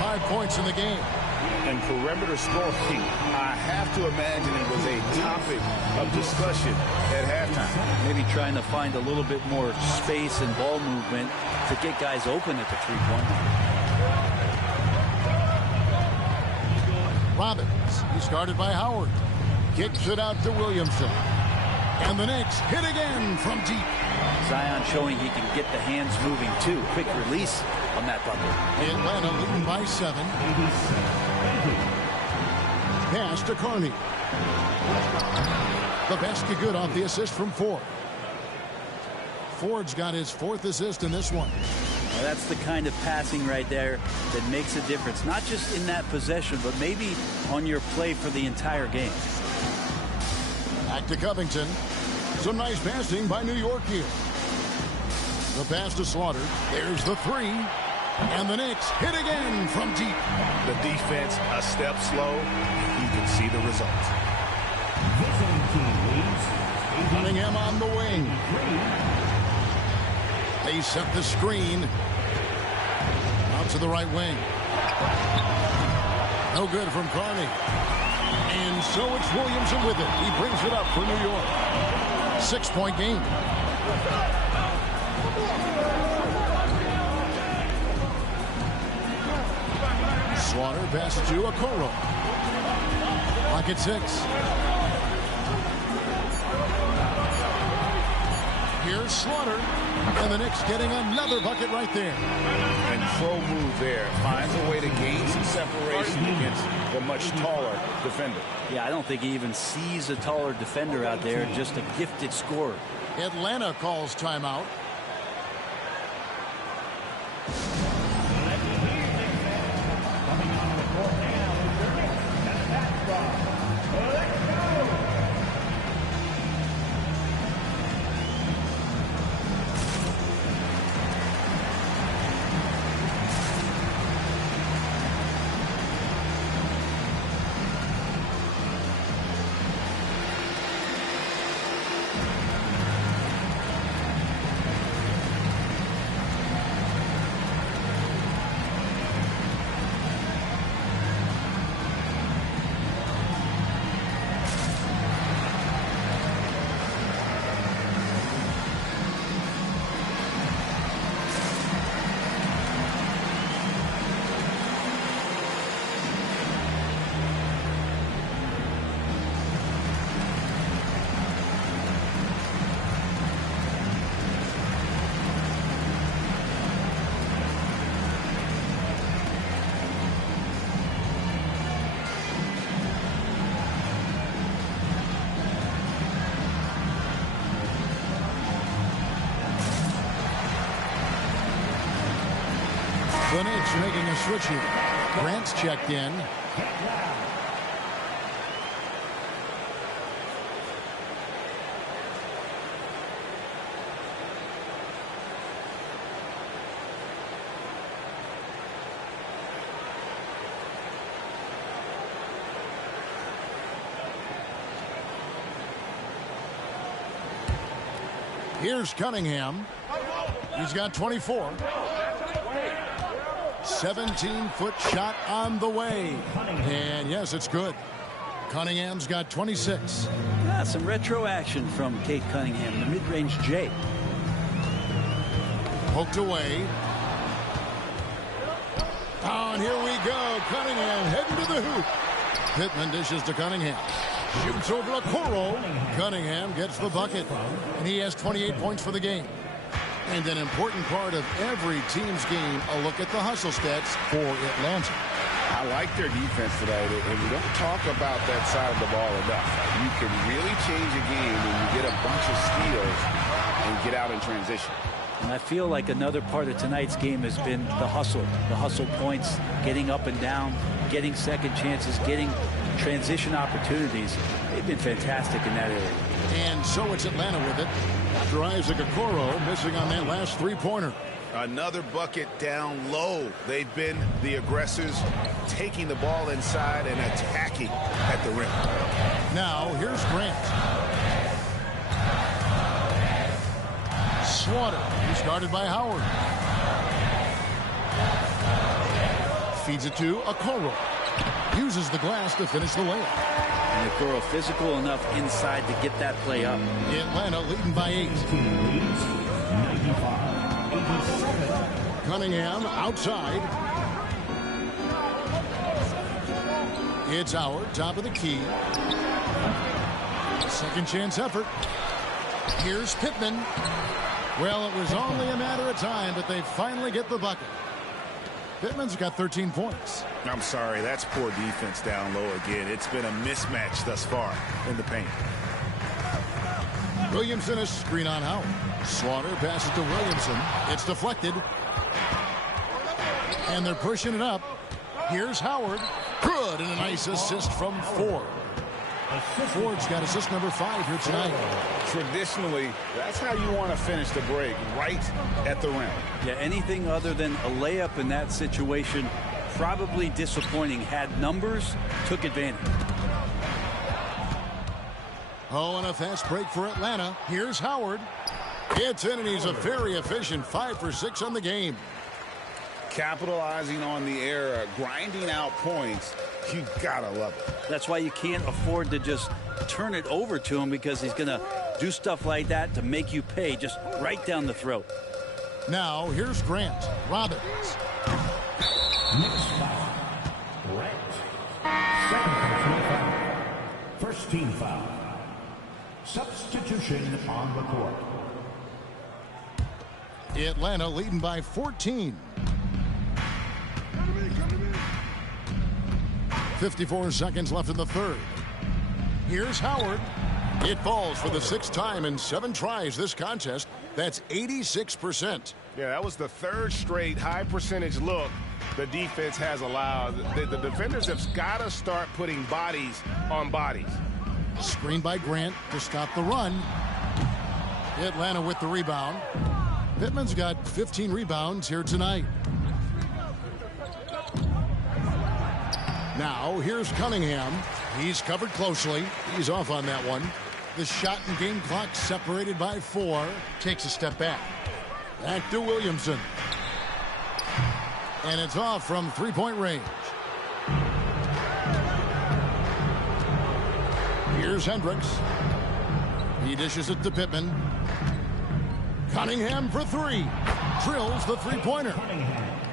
5 points in the game. And perimeter scoring, I have to imagine it was a topic of discussion at halftime. Maybe trying to find a little bit more space and ball movement to get guys open at the three-point line. Robbins, he's guarded by Howard. Kicks it out to Williamson. And the Knicks hit again from deep. Zion showing he can get the hands moving, too. Quick release on that bucket. Atlanta leading by 7. Pass to Carney. The basket good off the assist from Ford. Ford's got his 4th assist in this one. Well, that's the kind of passing right there that makes a difference. Not just in that possession, but maybe on your play for the entire game. Back to Covington. Some nice passing by New York here. The pass to Slaughter. There's the 3. And the Knicks hit again from deep. The defense a step slow. You can see the result. Cunningham on the wing. They set the screen. Out to the right wing. No good from Carney. And so it's Williamson with it. He brings it up for New York. 6-point game. Slaughter passes to Okoro. Clock at 6. Here's Slaughter. And the Knicks getting another bucket right there. Control move there. Finds a way to gain some separation against the much taller defender. Yeah, I don't think he even sees a taller defender out there. Just a gifted scorer. Atlanta calls timeout. The Knicks making a switch here. Grant's checked in. Here's Cunningham. He's got 24. 17-foot shot on the way. And yes, it's good. Cunningham's got 26. Yeah, some retro action from Kate Cunningham, the mid-range J. Poked away. Oh, and here we go. Cunningham heading to the hoop. Pittman dishes to Cunningham. Shoots over Okoro. Cunningham gets the bucket. And he has 28 points for the game. And an important part of every team's game, a look at the hustle stats for Atlanta. I like their defense today, and we don't talk about that side of the ball enough. You can really change a game when you get a bunch of steals and get out in transition. And I feel like another part of tonight's game has been the hustle points, getting up and down, getting second chances, getting transition opportunities. They've been fantastic in that area. And so it's Atlanta with it after Isaac Okoro missing on that last three-pointer. Another bucket down low. They've been the aggressors, taking the ball inside and attacking at the rim. Now here's Grant. Slaughter, he's guarded by Howard. Feeds it to Okoro. Uses the glass to finish the layup. And Okoro physical enough inside to get that play up. Atlanta leading by 8. Cunningham outside. It's Howard, top of the key. Second chance effort. Here's Pittman. Well, it was only a matter of time, but they finally get the bucket. Pittman's got 13 points. I'm sorry, that's poor defense down low again. It's been a mismatch thus far in the paint. Williamson is screen on Howard. Slaughter passes to Williamson. It's deflected. And they're pushing it up. Here's Howard. Good, and a nice assist from Ford. Ford's got assist number 5 here tonight. Traditionally, that's how you want to finish the break, right at the rim. Yeah, anything other than a layup in that situation, probably disappointing. Had numbers, took advantage. Oh, and a fast break for Atlanta. Here's Howard. It's in, and he's a very efficient 5 for 6 on the game. Capitalizing on the error, grinding out points, you gotta love it. That's why you can't afford to just turn it over to him, because he's going to do stuff like that to make you pay just right down the throat. Now, here's Grant. Robbins. Knicks foul. Grant. Second personal foul. First team foul. Substitution on the court. Atlanta leading by 14. 54 seconds left in the third. Here's Howard. It falls for the 6th time in 7 tries this contest. That's 86%. Yeah, that was the 3rd straight high percentage look the defense has allowed. The defenders have got to start putting bodies on bodies. Screen by Grant to stop the run. Atlanta with the rebound. Pittman's got 15 rebounds here tonight. Now, here's Cunningham. He's covered closely. He's off on that one. The shot and game clock separated by 4. Takes a step back. Back to Williamson. And it's off from 3-point range. Here's Hendricks. He dishes it to Pittman. Cunningham for 3. Drills the 3-pointer.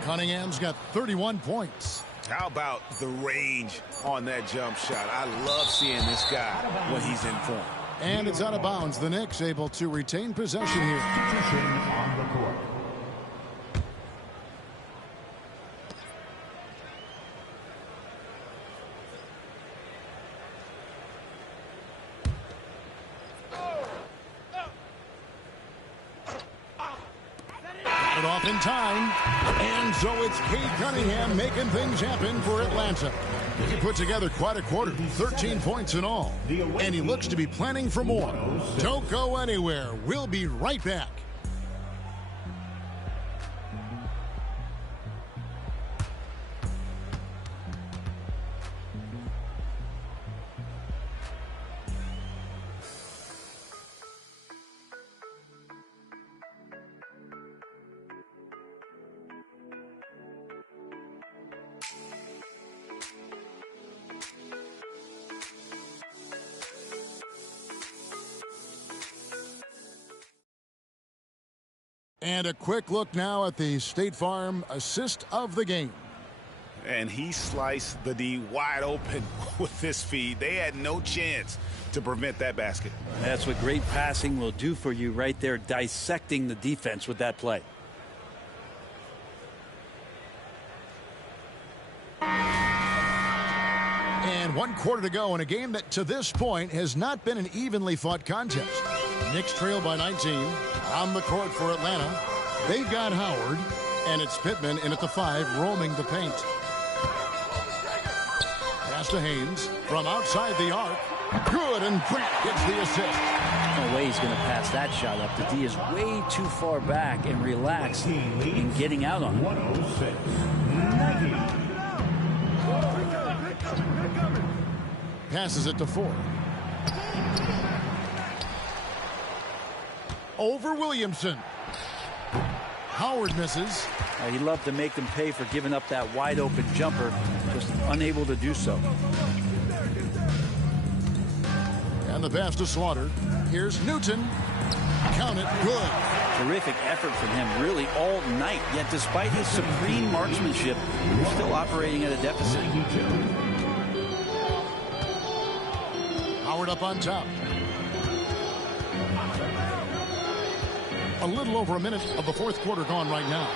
Cunningham's got 31 points. How about the range on that jump shot? I love seeing this guy when he's in form. And it's out of bounds. The Knicks able to retain possession here. On the court. Got it off in time. And so it's Cade Cunningham making things happen for Atlanta. He put together quite a quarter, 13 points in all. And he looks to be planning for more. Don't go anywhere. We'll be right back. And a quick look now at the State Farm assist of the game. And he sliced the D wide open with his feed. They had no chance to prevent that basket. That's what great passing will do for you right there, dissecting the defense with that play. And 1 quarter to go in a game that to this point has not been an evenly fought contest. Knicks trail by 19. On the court for Atlanta, they've got Howard, and it's Pittman in at the 5, roaming the paint. Pass to Haynes from outside the arc. Good, and Grant gets the assist. No way he's going to pass that shot up. The D is way too far back and relaxed in getting out on it. 106-90. Passes it to Ford. Over Williamson. Howard misses. He loved to make them pay for giving up that wide open jumper, just unable to do so. And the pass to Slaughter. Here's Newton. Count it, good. Terrific effort from him really all night, yet despite his supreme marksmanship, he's still operating at a deficit. Howard up on top. A little over a minute of the fourth quarter gone right now.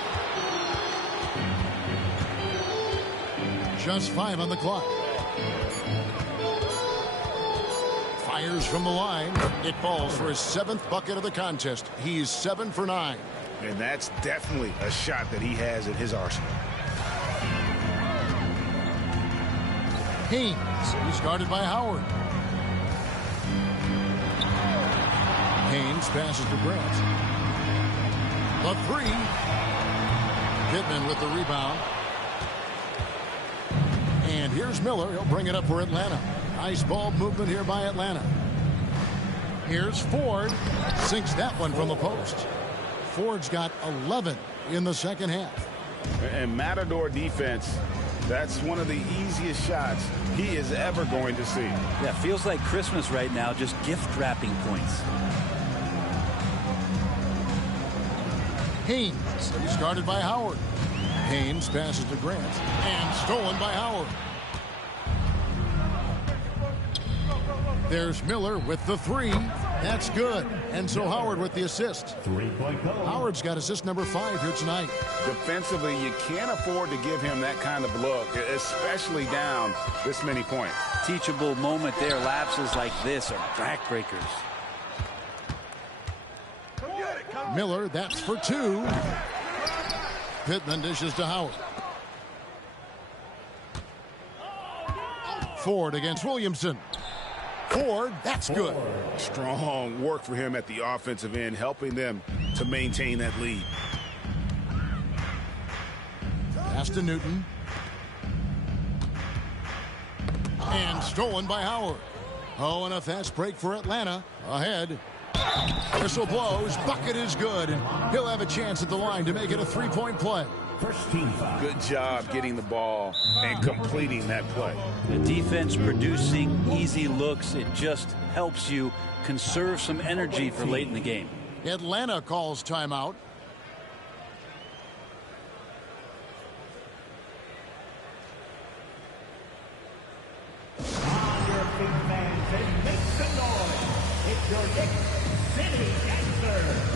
Just 5 on the clock. Fires from the line. It falls for his 7th bucket of the contest. He's 7 for 9. And that's definitely a shot that he has in his arsenal. Haynes. He's guarded by Howard. Haynes passes to Grant. The 3. Pittman with the rebound. And here's Miller. He'll bring it up for Atlanta. Nice ball movement here by Atlanta. Here's Ford. Sinks that one from the post. Ford's got 11 in the second half. And Matador defense, that's one of the easiest shots he is ever going to see. Yeah, feels like Christmas right now, just gift wrapping points. Haynes. He's guarded by Howard. Haynes passes to Grant. And stolen by Howard. There's Miller with the 3. That's good. And so Howard with the assist. 3-point goal. Howard's got assist number 5 here tonight. Defensively, you can't afford to give him that kind of look, especially down this many points. Teachable moment there. Lapses like this are backbreakers. Miller, that's for 2. Pittman dishes to Howard. Ford against Williamson. Ford, that's good. Strong work for him at the offensive end, helping them to maintain that lead. Pass to Newton. And stolen by Howard. Oh, and a fast break for Atlanta. Ahead. Whistle blows. Bucket is good. And he'll have a chance at the line to make it a 3-point play. First team foul. Good job getting the ball and completing that play. The defense producing easy looks. It just helps you conserve some energy for late in the game. Atlanta calls timeout. On your feet, fans, and make some noise. It's your Knicks City Gangster.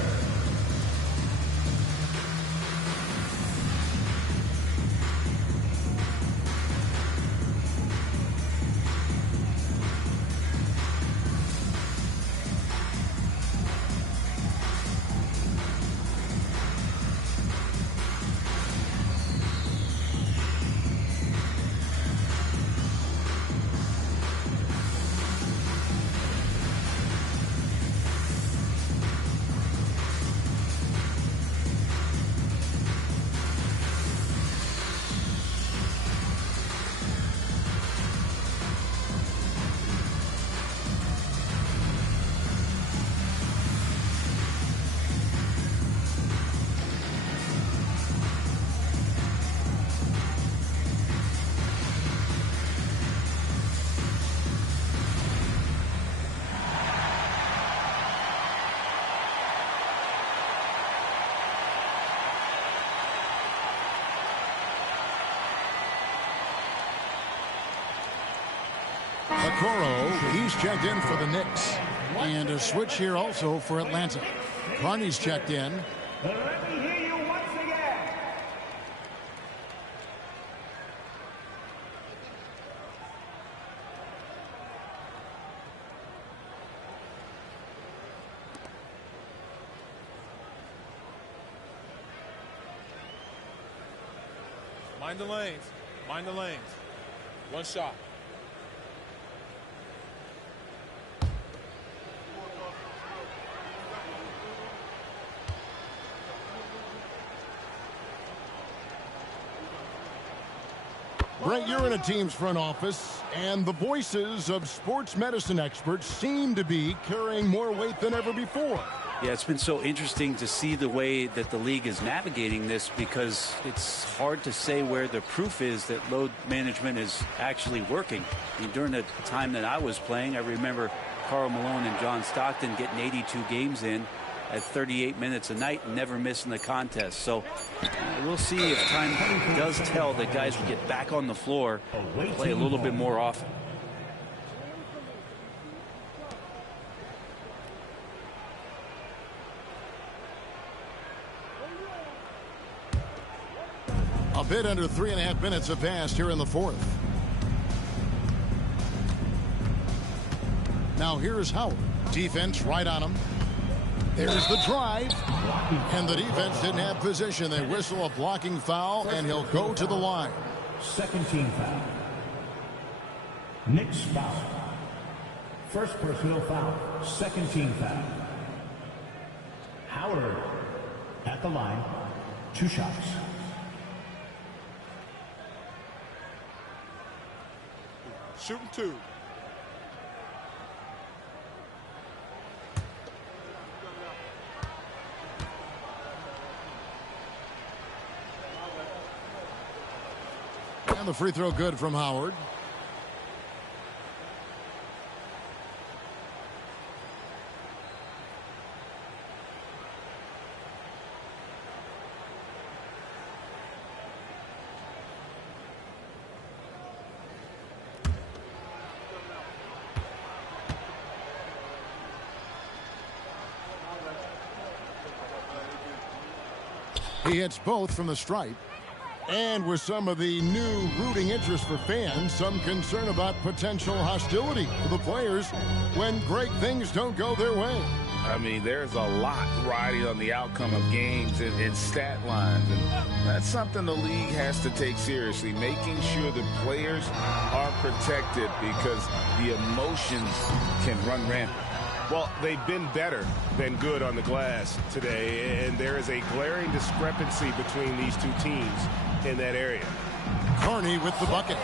Okoro, he's checked in for the Knicks. And a switch here also for Atlanta. Carney's checked in. Let me hear you once again. Mind the lanes. Mind the lanes. One shot. Brent, you're in a team's front office, and the voices of sports medicine experts seem to be carrying more weight than ever before. Yeah, it's been so interesting to see the way that the league is navigating this, because it's hard to say where the proof is that load management is actually working. I mean, during the time that I was playing, I remember Karl Malone and John Stockton getting 82 games in at 38 minutes a night and never missing the contest. So we'll see if time does tell that guys will get back on the floor, play a little bit more often. A bit under 3.5 minutes have passed here in the fourth. Now here's Howard. Defense right on him. There's the drive. And the defense didn't have position. They whistle a blocking foul, and he'll go to the line. Second team foul. Knicks foul. First personal foul. Second team foul. Howard at the line. 2 shots. Shooting 2. And the free throw good from Howard. He hits both from the stripe. And with some of the new rooting interest for fans, some concern about potential hostility for the players when great things don't go their way. I mean, there's a lot riding on the outcome of games and stat lines. And that's something the league has to take seriously, making sure the players are protected, because the emotions can run rampant. Well, they've been better than good on the glass today, and there is a glaring discrepancy between these two teams in that area. Carney with the bucket.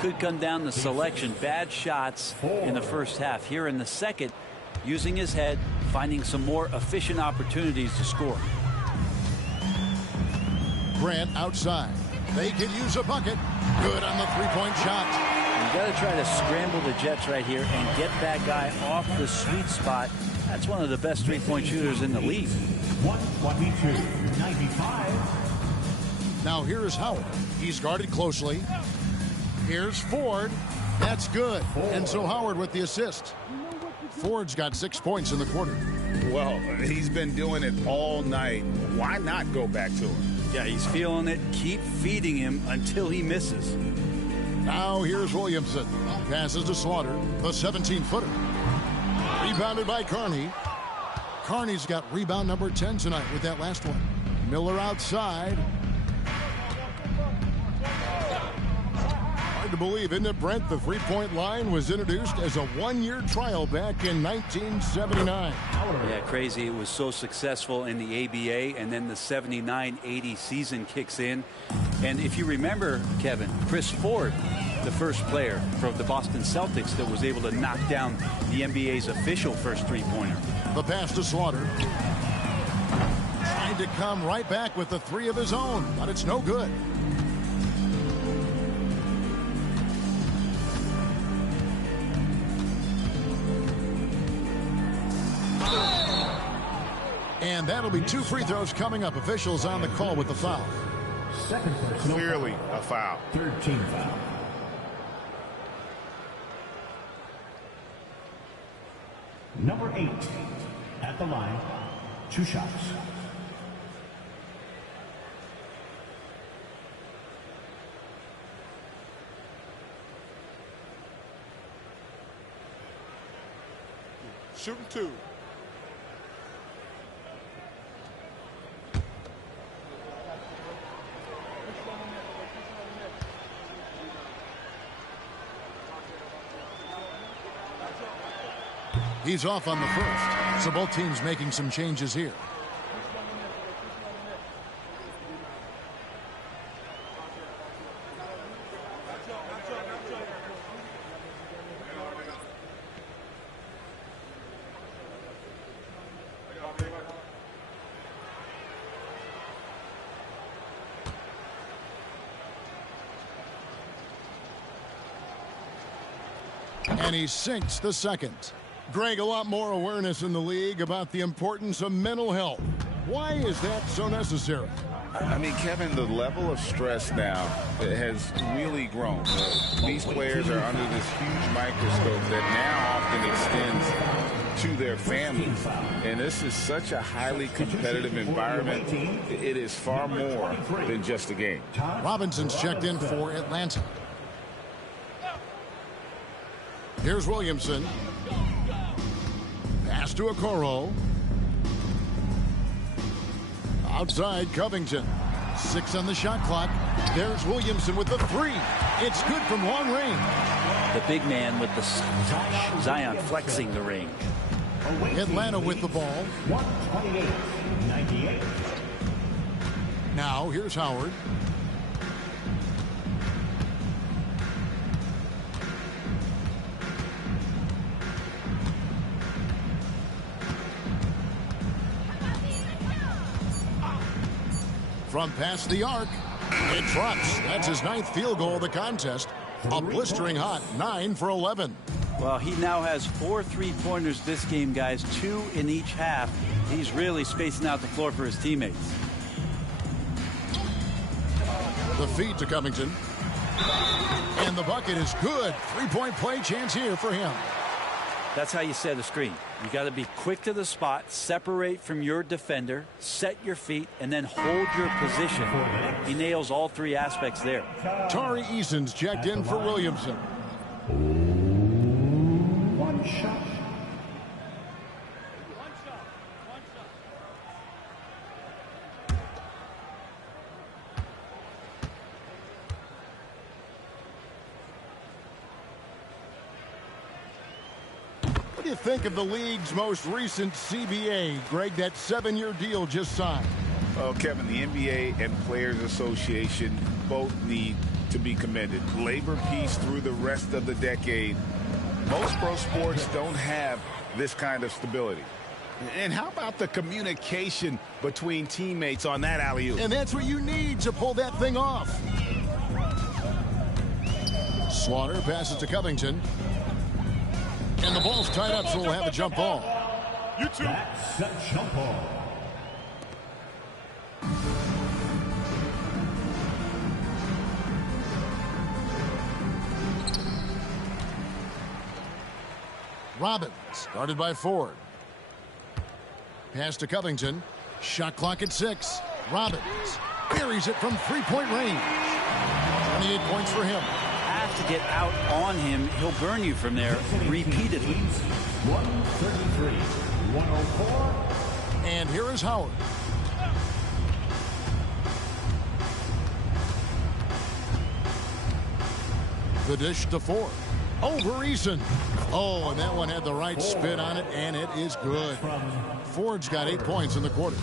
Could come down to selection. Bad shots in the first half. Here in the second, using his head, finding some more efficient opportunities to score. Grant outside. They could use a bucket. Good on the three-point shot. You got to try to scramble the Jets right here and get that guy off the sweet spot. That's one of the best three-point shooters in the league. 122-95. Now here's Howard. He's guarded closely. Here's Ford. That's good. And so Howard with the assist. Ford's got 6 points in the quarter. Well, he's been doing it all night. Why not go back to him? Yeah, he's feeling it. Keep feeding him until he misses. Now here's Williamson. Passes to Slaughter, the 17-footer. Rebounded by Carney. Carney's got rebound number 10 tonight with that last one. Miller outside. Hard to believe, isn't it, Brent? The three-point line was introduced as a one-year trial back in 1979. Yeah, crazy. It was so successful in the ABA, and then the 79-80 season kicks in. And if you remember, Kevin, Chris Ford, the first player from the Boston Celtics that was able to knock down the NBA's official first three-pointer. The pass to Slaughter. Trying to come right back with the three of his own, but it's no good. And that'll be 2 free throws coming up. Officials on the call with the foul. Second personal. Clearly a foul. Third team foul. Number 8 at the line. 2 shots. Shooting 2. He's off on the first. So both teams making some changes here. And he sinks the second. Greg, a lot more awareness in the league about the importance of mental health. Why is that so necessary? I mean, Kevin, the level of stress now has really grown. These players are under this huge microscope that now often extends to their families. And this is such a highly competitive environment. It is far more than just a game. Robinson's checked in for Atlanta. Here's Williamson. Pass to Okoro. Outside Covington. 6 on the shot clock. There's Williamson with the 3. It's good from long range. The big man with the touch. Zion flexing the ring. Atlanta with the ball. 128-98. Now here's Howard. From past the arc, it drops. That's his 9th field goal of the contest. A blistering hot 9 for 11. Well, he now has 4 3-pointers this game, guys, 2 in each half. He's really spacing out the floor for his teammates. The feed to Covington. And the bucket is good. 3-point play chance here for him. That's how you set a screen. You got to be quick to the spot, separate from your defender, set your feet, and then hold your position. He nails all 3 aspects there. Tari Eason's checked in for Williamson. One shot. What do you think of the league's most recent CBA, Greg, that 7-year deal just signed? Well, Kevin, the NBA and Players Association both need to be commended. Labor peace through the rest of the decade. Most pro sports don't have this kind of stability. And how about the communication between teammates on that alley-oop? And that's what you need to pull that thing off. Slaughter passes to Covington. And the ball's tied up, so we'll have a jump ball. You too. That's a jump ball. Robbins, guarded by Ford. Pass to Covington. Shot clock at 6. Robbins buries it from 3-point range. 28 points for him. Have to get out on him. He'll burn you from there repeatedly. 133, 104. And here is Howard. The dish to Ford. Over Eason. Oh, and that one had the right spin on it, and it is good. Ford's got 8 points in the quarter.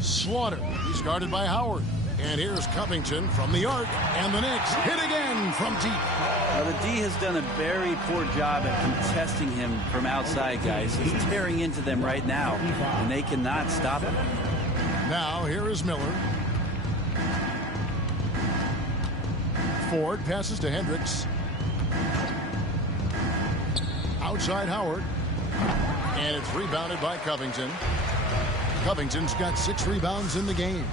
Slaughter. He's guarded by Howard. And here's Covington from the arc. And the Knicks hit again from deep. Now, the D has done a very poor job at contesting him from outside, guys. He's tearing into them right now, and they cannot stop him. Now, here is Miller. Ford passes to Hendricks. Outside Howard. And it's rebounded by Covington. Covington's got 6 rebounds in the game.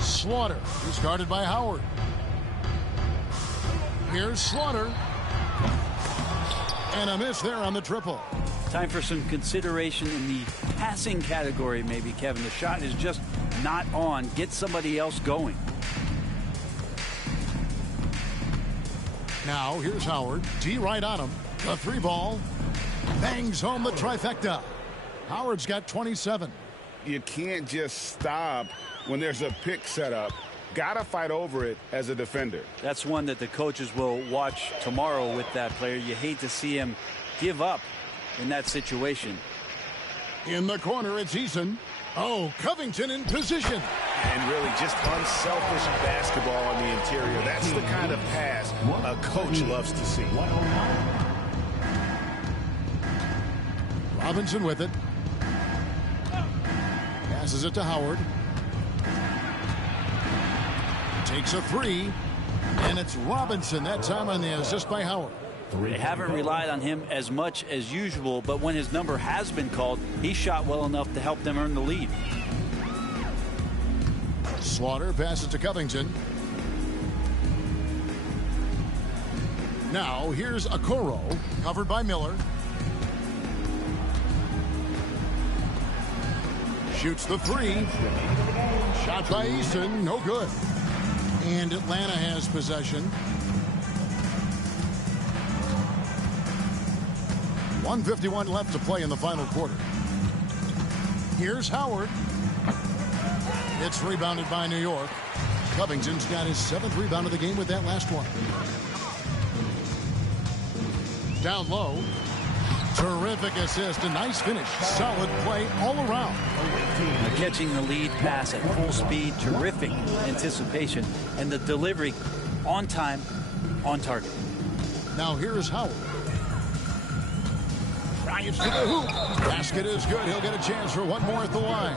Slaughter. He's guarded by Howard. Here's Slaughter. And a miss there on the triple. Time for some consideration in the passing category, maybe, Kevin. The shot is just not on. Get somebody else going. Now, here's Howard. D right on him. The 3 ball. Bangs home the trifecta. Howard's got 27. You can't just stop when there's a pick set up. Gotta fight over it as a defender. That's one that the coaches will watch tomorrow with that player. You hate to see him give up in that situation. In the corner, it's Eason. Oh, Covington in position. And really just unselfish basketball on the interior. That's the kind of pass a coach loves to see. Robinson with it. Passes it to Howard. Takes a three. And it's Robinson that time on the assist by Howard. They haven't relied on him as much as usual, but when his number has been called, he shot well enough to help them earn the lead. Slaughter passes to Covington. Now here's Okoro, covered by Miller. Shoots the three. Shot by Easton, no good. And Atlanta has possession. 1:51 left to play in the final quarter. Here's Howard. It's rebounded by New York. Covington's got his 7th rebound of the game with that last one. Down low. Terrific assist, a nice finish. Solid play all around. Catching the lead pass at full speed, terrific anticipation, and the delivery on time, on target. Now here's Howard. Drives to the hoop. Basket is good. He'll get a chance for one more at the line.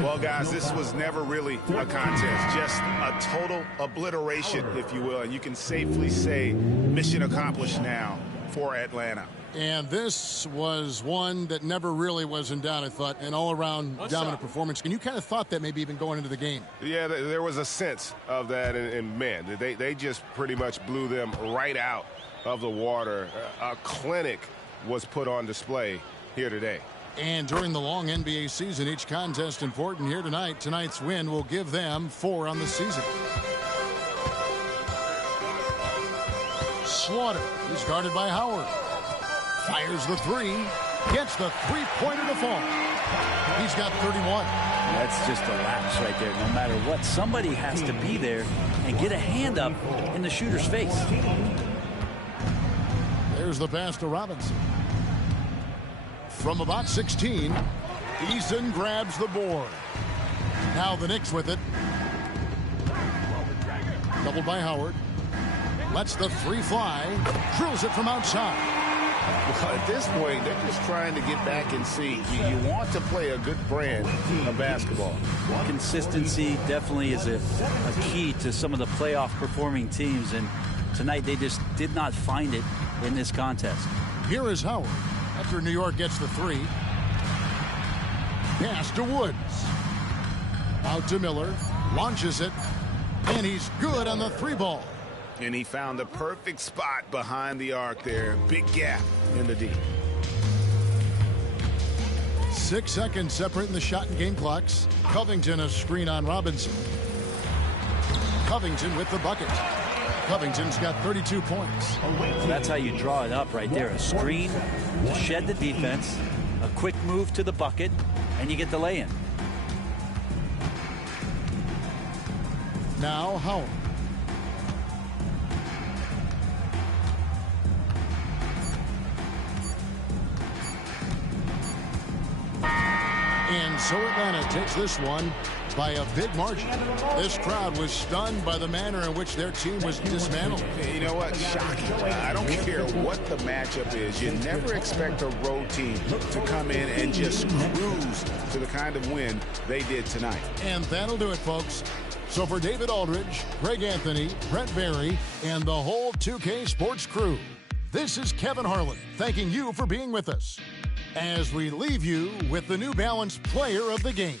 Well, guys, this was never really a contest, just a total obliteration, if you will. And you can safely say mission accomplished now for Atlanta. And this was one that never really was in doubt, I thought, an all-around dominant performance. And you kind of thought that maybe even going into the game. Yeah, there was a sense of that, and man, they just pretty much blew them right out of the water. A clinic was put on display here today. And during the long NBA season, each contest important. Here tonight. Tonight's win will give them 4 on the season. Slaughter is guarded by Howard. Fires the three. Gets the three-pointer to fall. He's got 31. That's just a lapse right there. No matter what, somebody has to be there and get a hand up in the shooter's face. There's the pass to Robinson. From about 16, Eason grabs the board. Now the Knicks with it. Doubled by Howard. Lets the three fly. Drills it from outside. Well, at this point, they're just trying to get back in sync. You want to play a good brand of basketball. Consistency definitely is a key to some of the playoff performing teams, and tonight they just did not find it in this contest. Here is Howard after New York gets the three. Pass to Woods. Out to Miller. Launches it. And he's good on the three ball. And he found the perfect spot behind the arc there. Big gap in the D. 6 seconds separating the shot and game clocks. Covington a screen on Robinson. Covington with the bucket. Covington's got 32 points. That's how you draw it up right there. A screen to shed the defense, a quick move to the bucket, and you get the lay-in. Now Howard. And so Atlanta takes this one by a big margin. This crowd was stunned by the manner in which their team was dismantled. You know what? Shocking. I don't care what the matchup is. You never expect a road team to come in and just cruise to the kind of win they did tonight. And that'll do it, folks. So for David Aldridge, Greg Anthony, Brent Barry, and the whole 2K Sports crew, this is Kevin Harlan thanking you for being with us as we leave you with the New Balance Player of the Game.